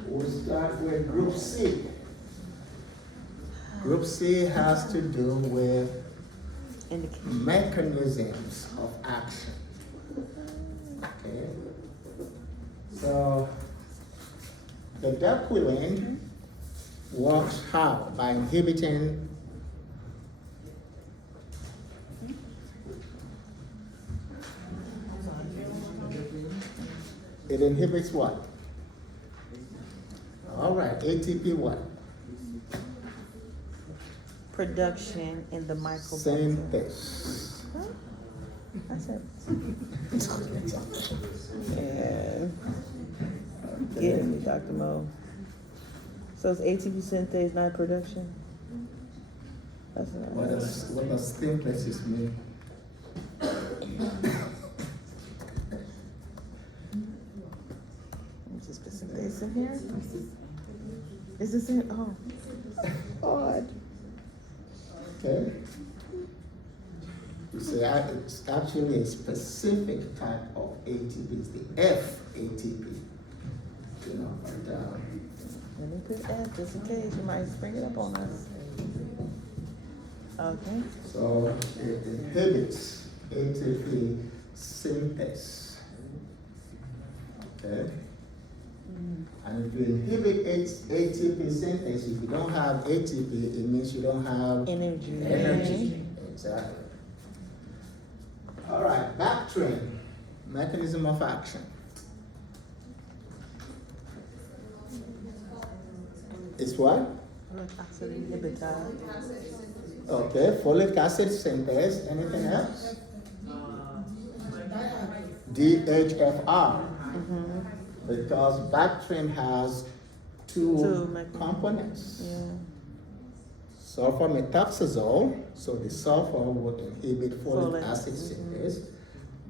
We'll start with Group C. Group C has to do with Indication. mechanisms of action. Okay. So the daquilin works how? By inhibiting it inhibits what? All right, ATP what? Production in the microbiome. Synthesis. I said. Yeah. Getting me, Dr. Mo. So it's ATP synthase, not production? That's What not. does synthesis mean? Just put some this in here. Is this in? Oh. Odd. Okay? You see, it's actually a specific type of ATP, it's the F-ATP. You know, but, Let me put F just in case you might spring it up on us. Okay. so it inhibits ATP synthase. Okay? And if you inhibit ATP synthase, if you don't have ATP, it means you don't have Energy. energy. Exactly. All right, Bactrim, mechanism of action. It's what? Folic acid inhibitor. Okay, folic acid synthase. Anything else? DHFR. Mm-hmm. Because Bactrim has two Two components. Yeah. Sulfur methoxazole, so the sulfur would inhibit folic Folate. acid synthase.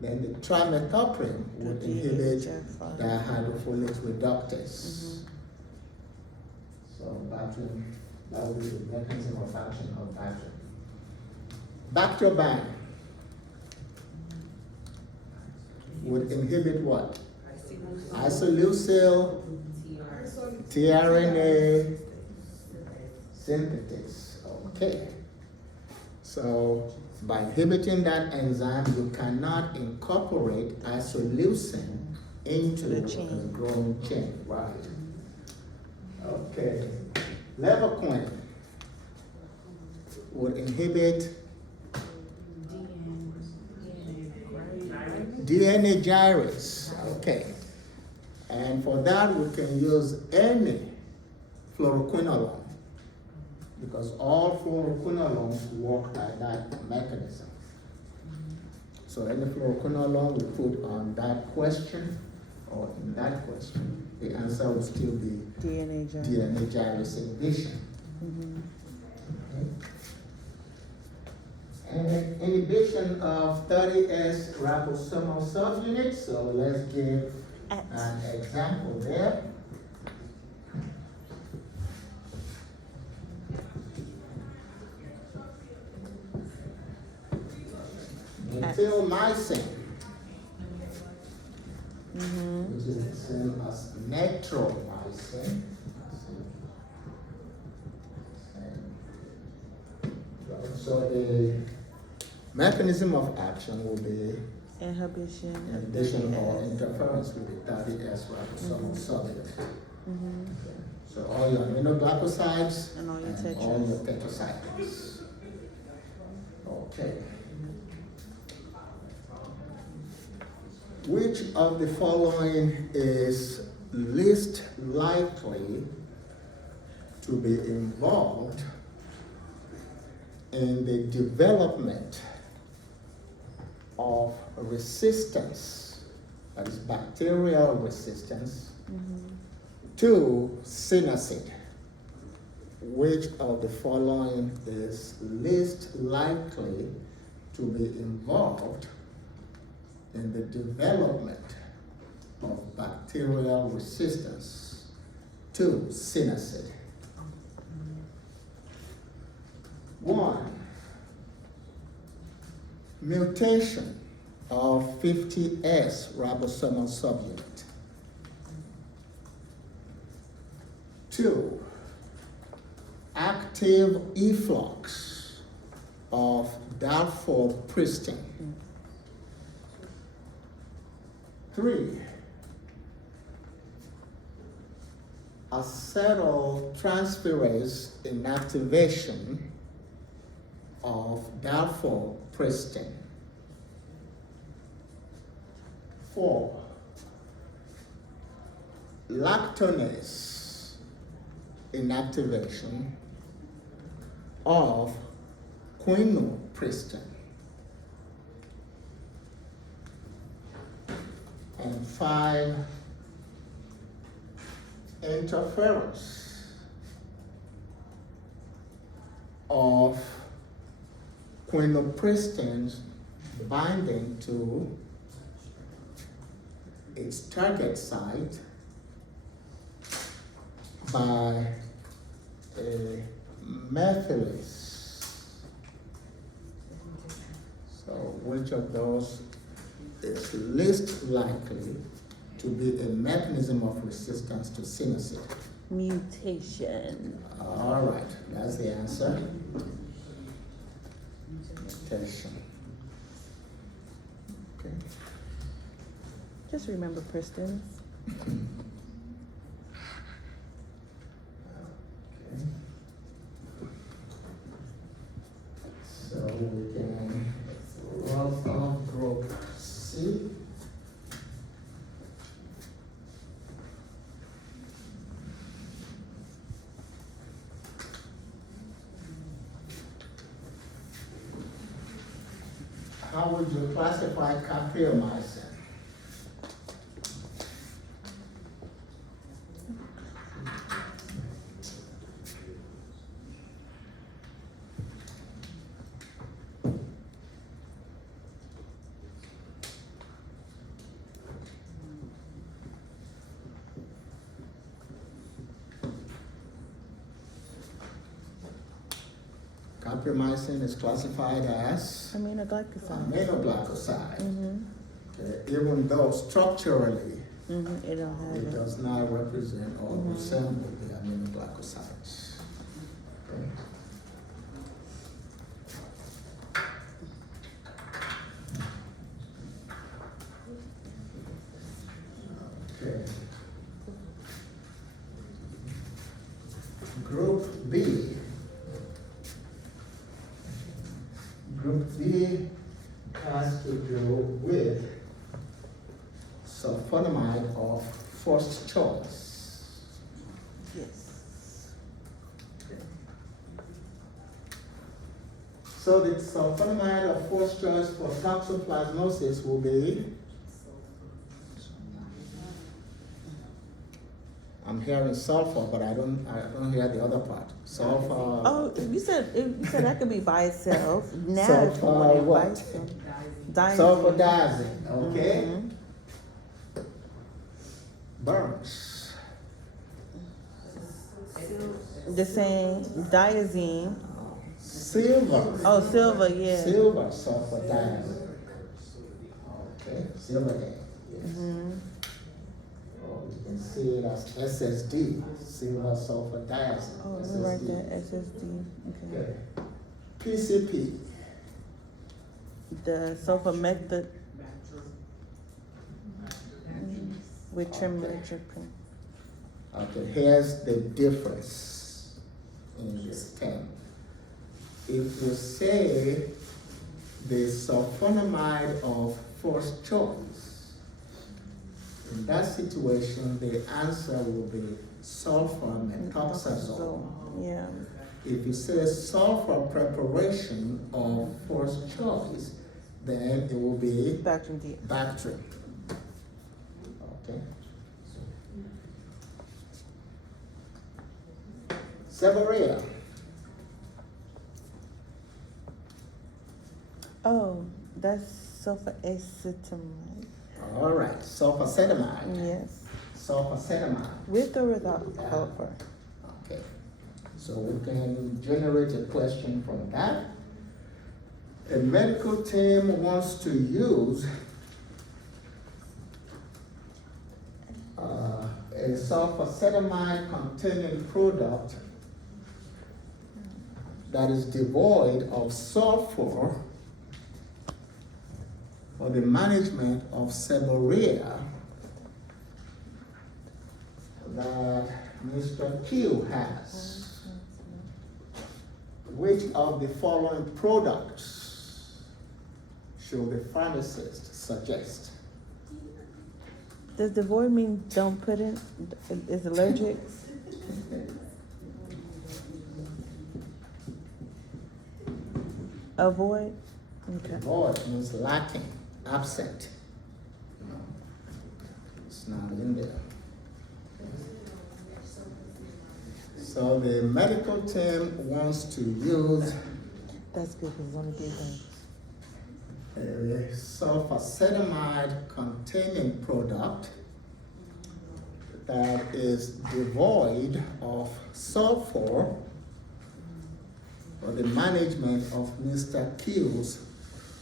Then the trimethoprim would inhibit DHFR. dihydrofolate reductase. So Bactrim, that would be the mechanism of action of Bactrim. Bactroban would inhibit what? Isoleucine tRNA synthase. Okay. So by inhibiting that enzyme, you cannot incorporate isoleucine into The the chain. growing chain. Right. Okay. Levaquin would inhibit DNA gyrase. Okay. And for that, we can use any fluoroquinolone because all fluoroquinolones work by that mechanism. So any fluoroquinolone we put on that question or in that question, the answer would still be DNA gel. DNA gyrase inhibition. Mm-hmm. And inhibition of 30S ribosomal subunits. So let's give an example there. Methylmycin, Mm-hmm. which is the same as netromycin. So the mechanism of action will be Inhibition of inhibition or 30S. interference with the 30S ribosomal subunit. Mm-hmm. So all your aminoglycosides And all your all your tetras. tetracyclines. Okay. Which of the following is least likely to be involved in the development of resistance, that is bacterial resistance, to synacid? Which of the following is least likely to be involved in the development of bacterial resistance to synacid? 1. Mutation of 50S ribosomal subunit. 2. Active efflux of dalfopristin. 3. Acetyltransferase inactivation of dalfopristin. 4. Lactonase inactivation of quinupristin. And 5. Interference of quinupristin's binding to its target site by a methylase. So which of those is least likely to be a mechanism of resistance to Sinucid? Mutation. All right, that's the answer. Mutation. Okay. Just remember Princeton. Okay. So we can roll off group C. How would you classify capryomycin? Capryomycin is classified as Aminoglycoside. aminoglycoside. Mm-hmm. Okay, even though structurally Mm-hmm. It don't have it it. does not represent or Mhm. resemble the aminoglycosides. Okay. Okay. Group B. Group B has to do with sulfonamide of first choice. Yes. So the sulfonamide of first choice for toxoplasmosis will be, I'm hearing sulfur, but I don't hear the other part. Sulfur. Oh, you said that could be by itself. Now if you Sulfur want it by what? itself. Sulfadiazine, okay? Mhm. Burns. The same diazine. Silver. Oh, silver, yeah. Silver sulfadiazine. Okay, silver A, yes. Mm-hmm. Oh, you can see it as SSD, silver sulfadiazine. Oh, let me write that SSD. Okay. Okay. PCP. The sulfur method with trimethoprim. Okay, here's the difference in this term. If you say the sulfonamide of first choice, in that situation, the answer will be sulfur methoxazole. Yeah. If you say sulfur preparation of first choice, then it will be Bactrim D. Bactrim. Okay. Seborrhea. Oh, that's sulfacetamide. All right, sulfacetamide. Yes. Sulfacetamide. With or without sulfur? Okay. So we can generate a question from that. A medical team wants to use a sulfacetamide containing product that is devoid of sulfur for the management of seborrhea that Mr. Q has. Which of the following products should the pharmacist suggest? Does devoid mean don't put in? Is allergic? Avoid? Okay. Void means lacking, absent. No, it's not in there. So the medical team wants to use That's good because it's only good things. a sulfacetamide containing product that is devoid of sulfur for the management of Mr. Q's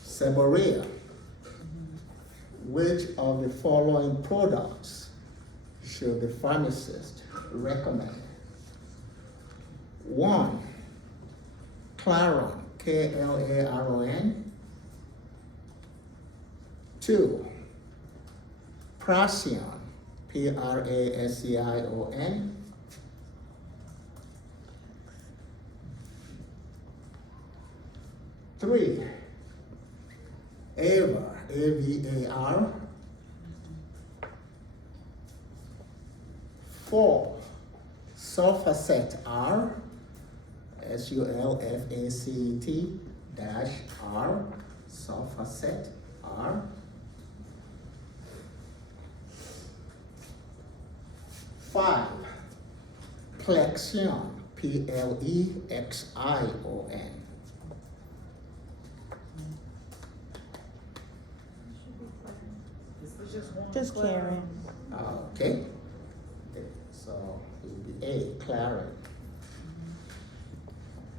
seborrhea. Which of the following products should the pharmacist recommend? 1. Claron, K-L-A-R-O-N. 2. Prassion, P-R-A-S-C-I-O-N. 3. Avar, A-V-A-R. 4. Sulfacet R, S-U-L-F-A-C-E-T dash R, Sulfacet R. 5. Plexion, P-L-E-X-I-O-N. Just Karen. Okay. So it will be A, Claret.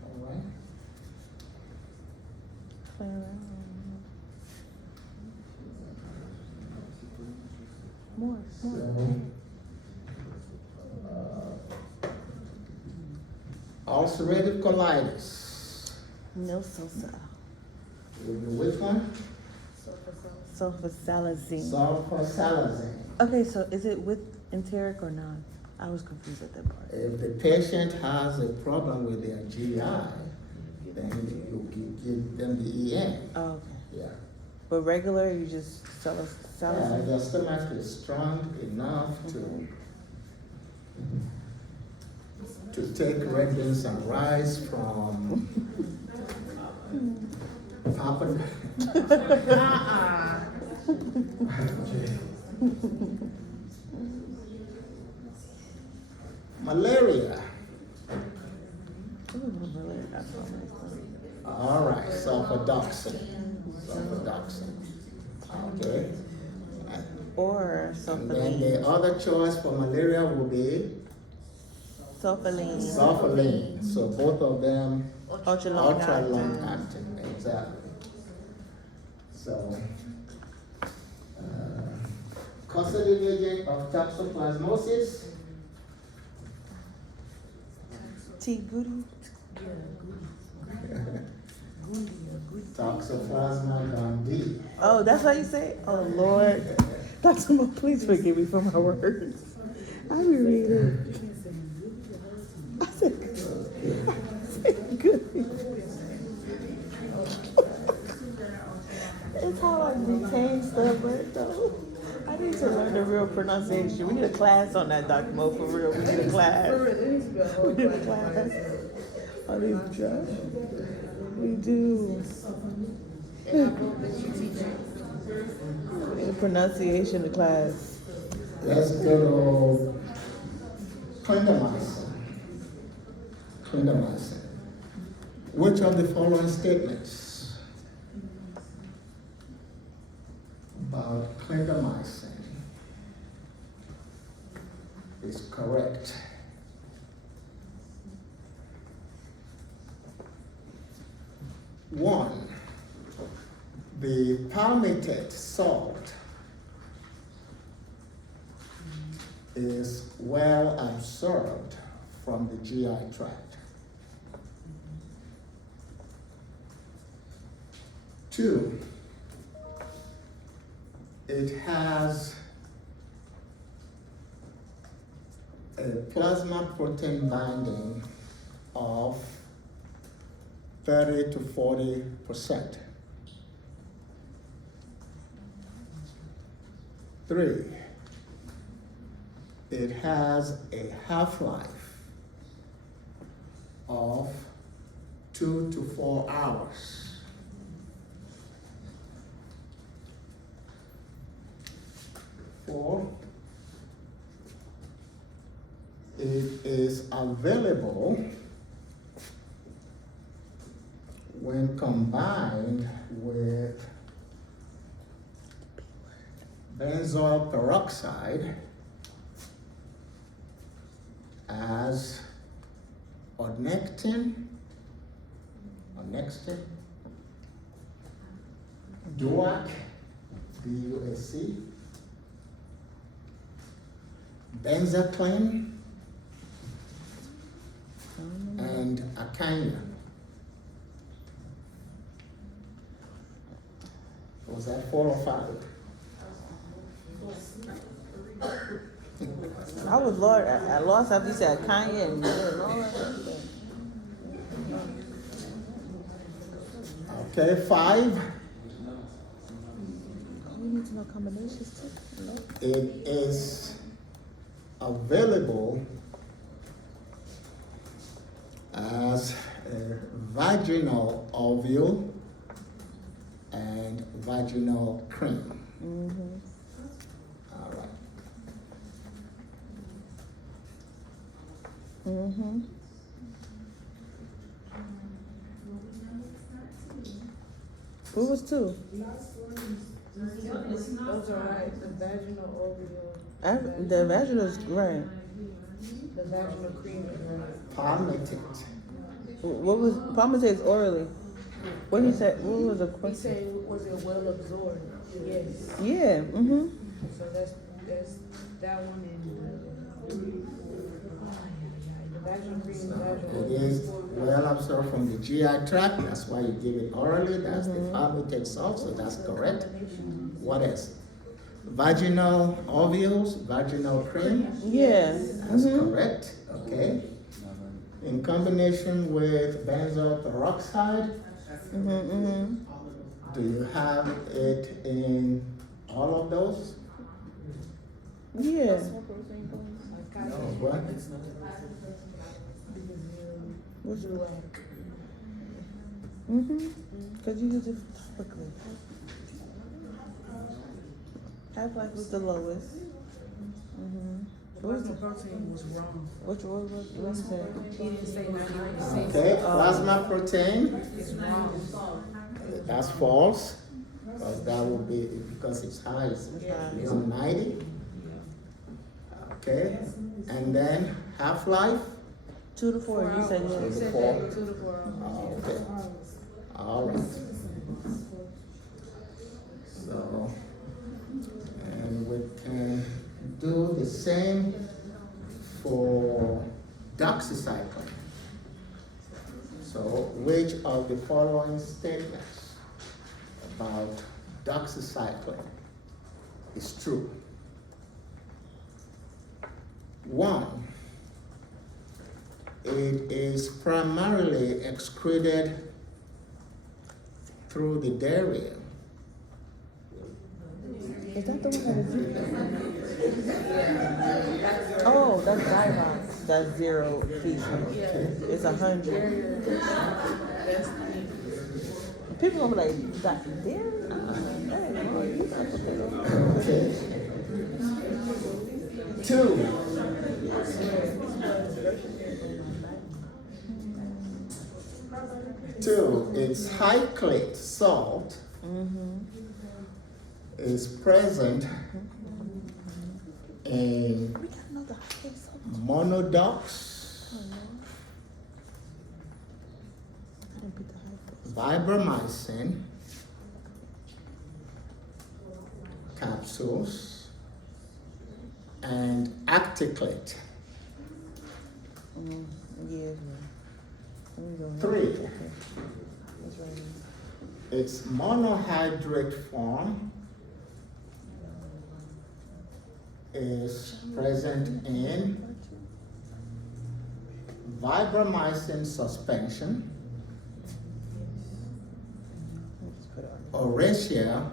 All right. More. So, ulcerative colitis. No Sosa. Will be which one? Sulfasalazine. Sulfasalazine. Okay, so is it with enteric or not? I was confused at that part. If the patient has a problem with their GI, then you give them the EN. Oh, okay. Yeah. But regular, you just Yeah, sulfasalazine? their stomach is strong enough to take red beans and rice from Papa. Malaria. All right, sulfadoxine. Okay. Or And then sulfaline. the other choice for malaria will be Sulfaline. sulfaline. So both of them Ultra long ultra long acting. acting, exactly. So, causative agent of toxoplasmosis. T. Goody. Toxoplasma gondii. Oh, that's how you say it? Oh, Lord. Dr. Mo, please forgive me for my words. I be reading. I said good. It's how I retain stuff, but though. I need to learn the real pronunciation. We need a class on that, Dr. Mo, for real. We need a class. We need a class. I need to try. We do. In pronunciation class. Let's go to clindamycin. Clindamycin. Which of the following statements about clindamycin is correct? One, the palmitate salt is well absorbed from the GI tract. 2, it has a plasma protein binding of 30 to 40%. 3, it has a half-life of 2 to 4 hours. 4, it is available when combined with benzoyl peroxide as odnectin next. DUAC, DUAC. Benzaclin and Akanya. Was that 4 or 5? I was lost after you said Kanye and all that. Okay, 5. We need to know combinations too. No? It is available as a vaginal ovule and vaginal cream. Mm-hmm. All right. Mm-hmm. What was 2? Those are right, the vaginal ovule, The vaginal's right. the vaginal cream is right. Palmitate. What was Palmitate orally? What he said? What was the He question? said, was it well absorbed? Yes. Yeah. Mm-hmm. So that's that one and the vaginal cream, So vaginal. it is well absorbed from the GI tract. That's why you give it orally. That's the palmitate salt, so that's correct. What else? Vaginal ovules, vaginal cream. Yeah. That's Mm-hmm. correct. Okay. In combination with benzoyl peroxide, Mm-hmm. Mm-hmm. do you have it in all of those? Yeah. No, what? What's Mm-hmm. Because you use it topically. Half-life was the lowest. Mm-hmm. The plasma protein was wrong. What you say? He didn't say 99%. Okay, plasma protein, It's wrong. that's false. Because that would be, because it's high, it's Yeah. on 90. Okay, and then half-life? 2 to 4. You said He yeah. said that 2 to 4 hours. Okay, all right. So, and we can do the same for doxycycline. So, which of the following statements about doxycycline is true? 1, it is primarily excreted through the diarrhea. Is that the one that was Oh, that's Xyrox. That's 0 feces. It's 100. People gonna be like, Dr. Dairy? Oh, you not Okay. 2, its hyclate salt is present in We gotta know the highest. monodox, I didn't put the highest. vibramycin capsules, and acticlate. Yeah, let me go. 3, Okay. That's right. its monohydrate form is present in vibramycin suspension, Just put it on. Oracea,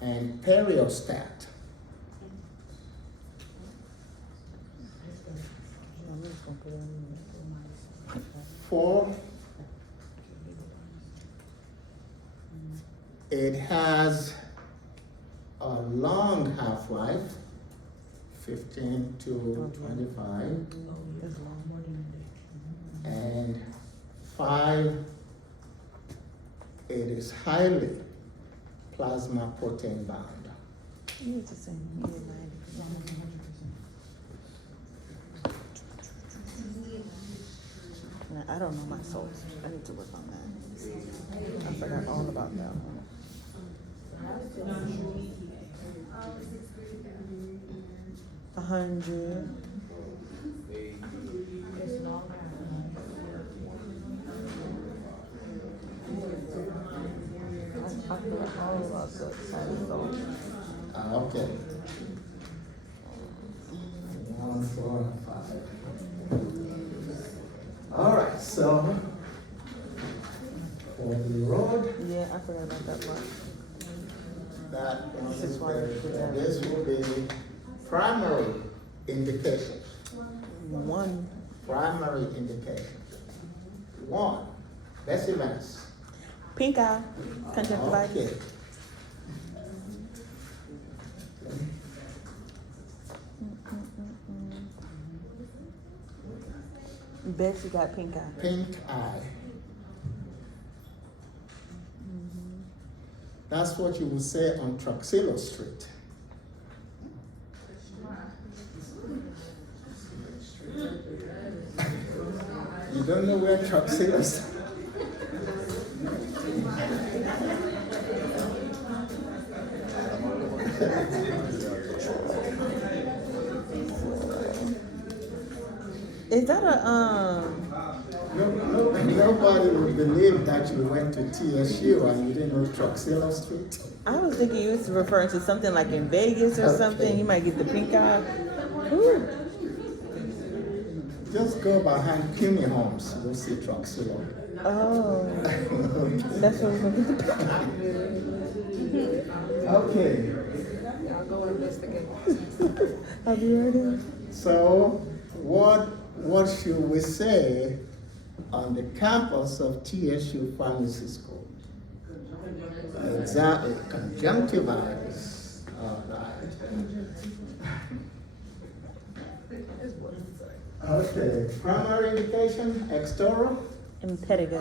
and Periostat. I'm just gonna put it on. 4, it has a long half-life, 15 to 25, It's long, more than a day. and 5, it is highly plasma protein bound. You need to say, you need 90. I don't know my source. I need to work on that. I forgot all about that one. 100. It's longer. I forgot all about the title. Okay. 1, 4, 5. All right, so for the road, Yeah, I forgot about that part. that one is 617. this will be primary indication. 1. Primary indication. 1. That's events. Pink eye. Conjunctivitis. Okay. Betsy got pink eye. Pink eye. That's what you would say on Truxillo Street. You don't know where Truxillo is? Is that a Nobody would believe that you went to TSU and you didn't know Truxillo Street. I was thinking you was referring to something like in Vegas or Okay. something. You might get the pink eye. Ooh. Just go behind CUNY Homes, you'll see Truxillo. Oh, that's what we're going to Okay, Y'all go investigate. Have you heard him? so what should we say on the campus of TSU Pharmacy School? Exactly, conjunctivitis. All right. Okay, primary indication, external. Impetigo.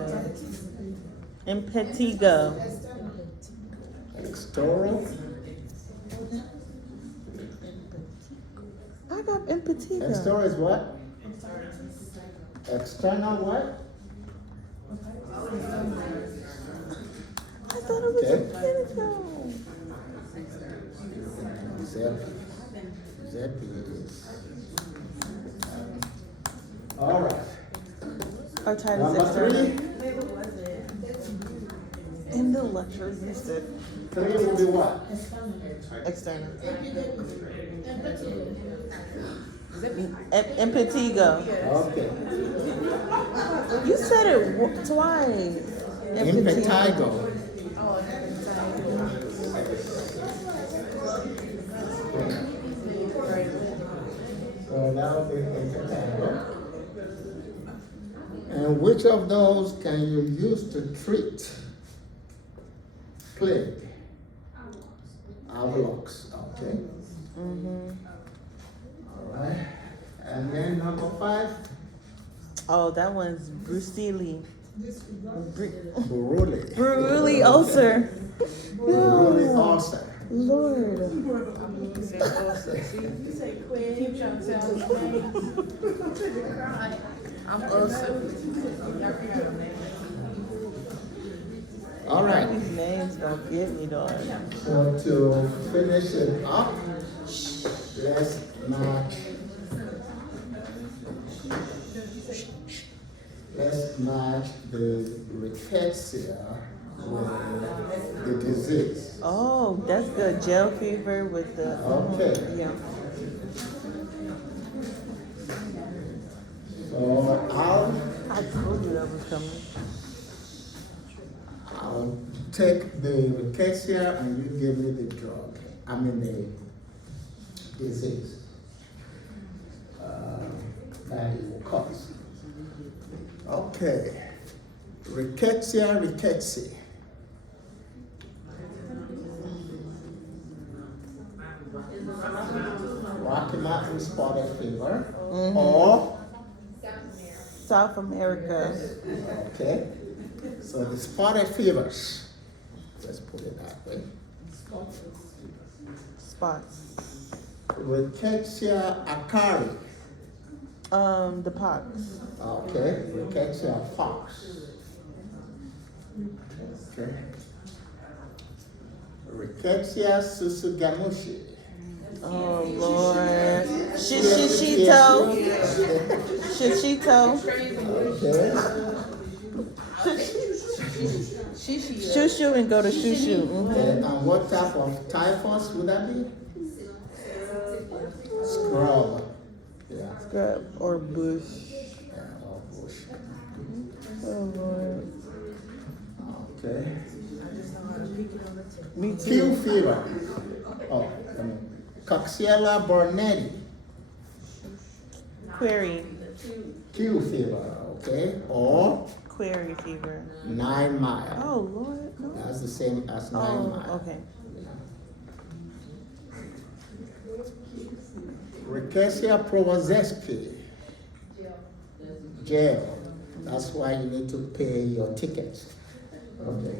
Impetigo. External. I got impetigo. External is what? External what? I thought it was Okay. impetigo. Zepi is. All right. Arthritis Number external. 3. In the lecture, you said 3 will be what? external. Impetigo. Okay. You said it twice. Impetigo. So that will be impetigo. And which of those can you use to treat plague? Avalox, okay. All right. And then number 5, Oh, that one's Bruceli. Buruli. Bruley ulcer. Buruli No. ulcer. Lord. Keep trying to tell me names. I'm ulcer. Y'all can have a name. All right. These names don't get me, dog. So to finish it up, let's match. Let's match the rickettsia with the disease. Oh, that's good. Gel fever with the. Okay. Yeah. So I told you that was coming. I'll take the rickettsia and you give me the drug. I mean the disease that it will cause. Okay. Rickettsia rickettsii. Rocky Mountain spotted fever or South America. okay. So the spotted fevers. Let's put it that way. Spots. Rickettsia acari. The pox. Okay, rickettsia pox. Okay. Rickettsia susugamushi. Oh Lord. Shishito. Shishito. Okay. Shushu and go to shushu. And what type of typhus would that be? Scrub. Yeah. Scrub or bush. Yeah, or bush. Oh Lord. Okay. Me Q too. fever. Oh, Coxiella burnetti. Query. Q fever. Okay. Or Query fever. 9 mile. Oh Lord. No. That's the same as 9 Oh, mile. okay. Rickettsia prowazewski. Jail. That's why you need to pay your ticket. Okay.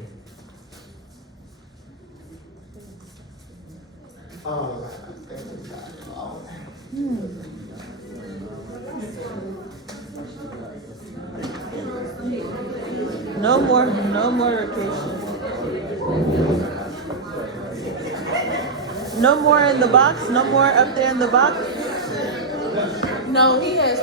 All right. Thank you, God. All right. No more vacation. No more in the box? No more up there in the box? No, he has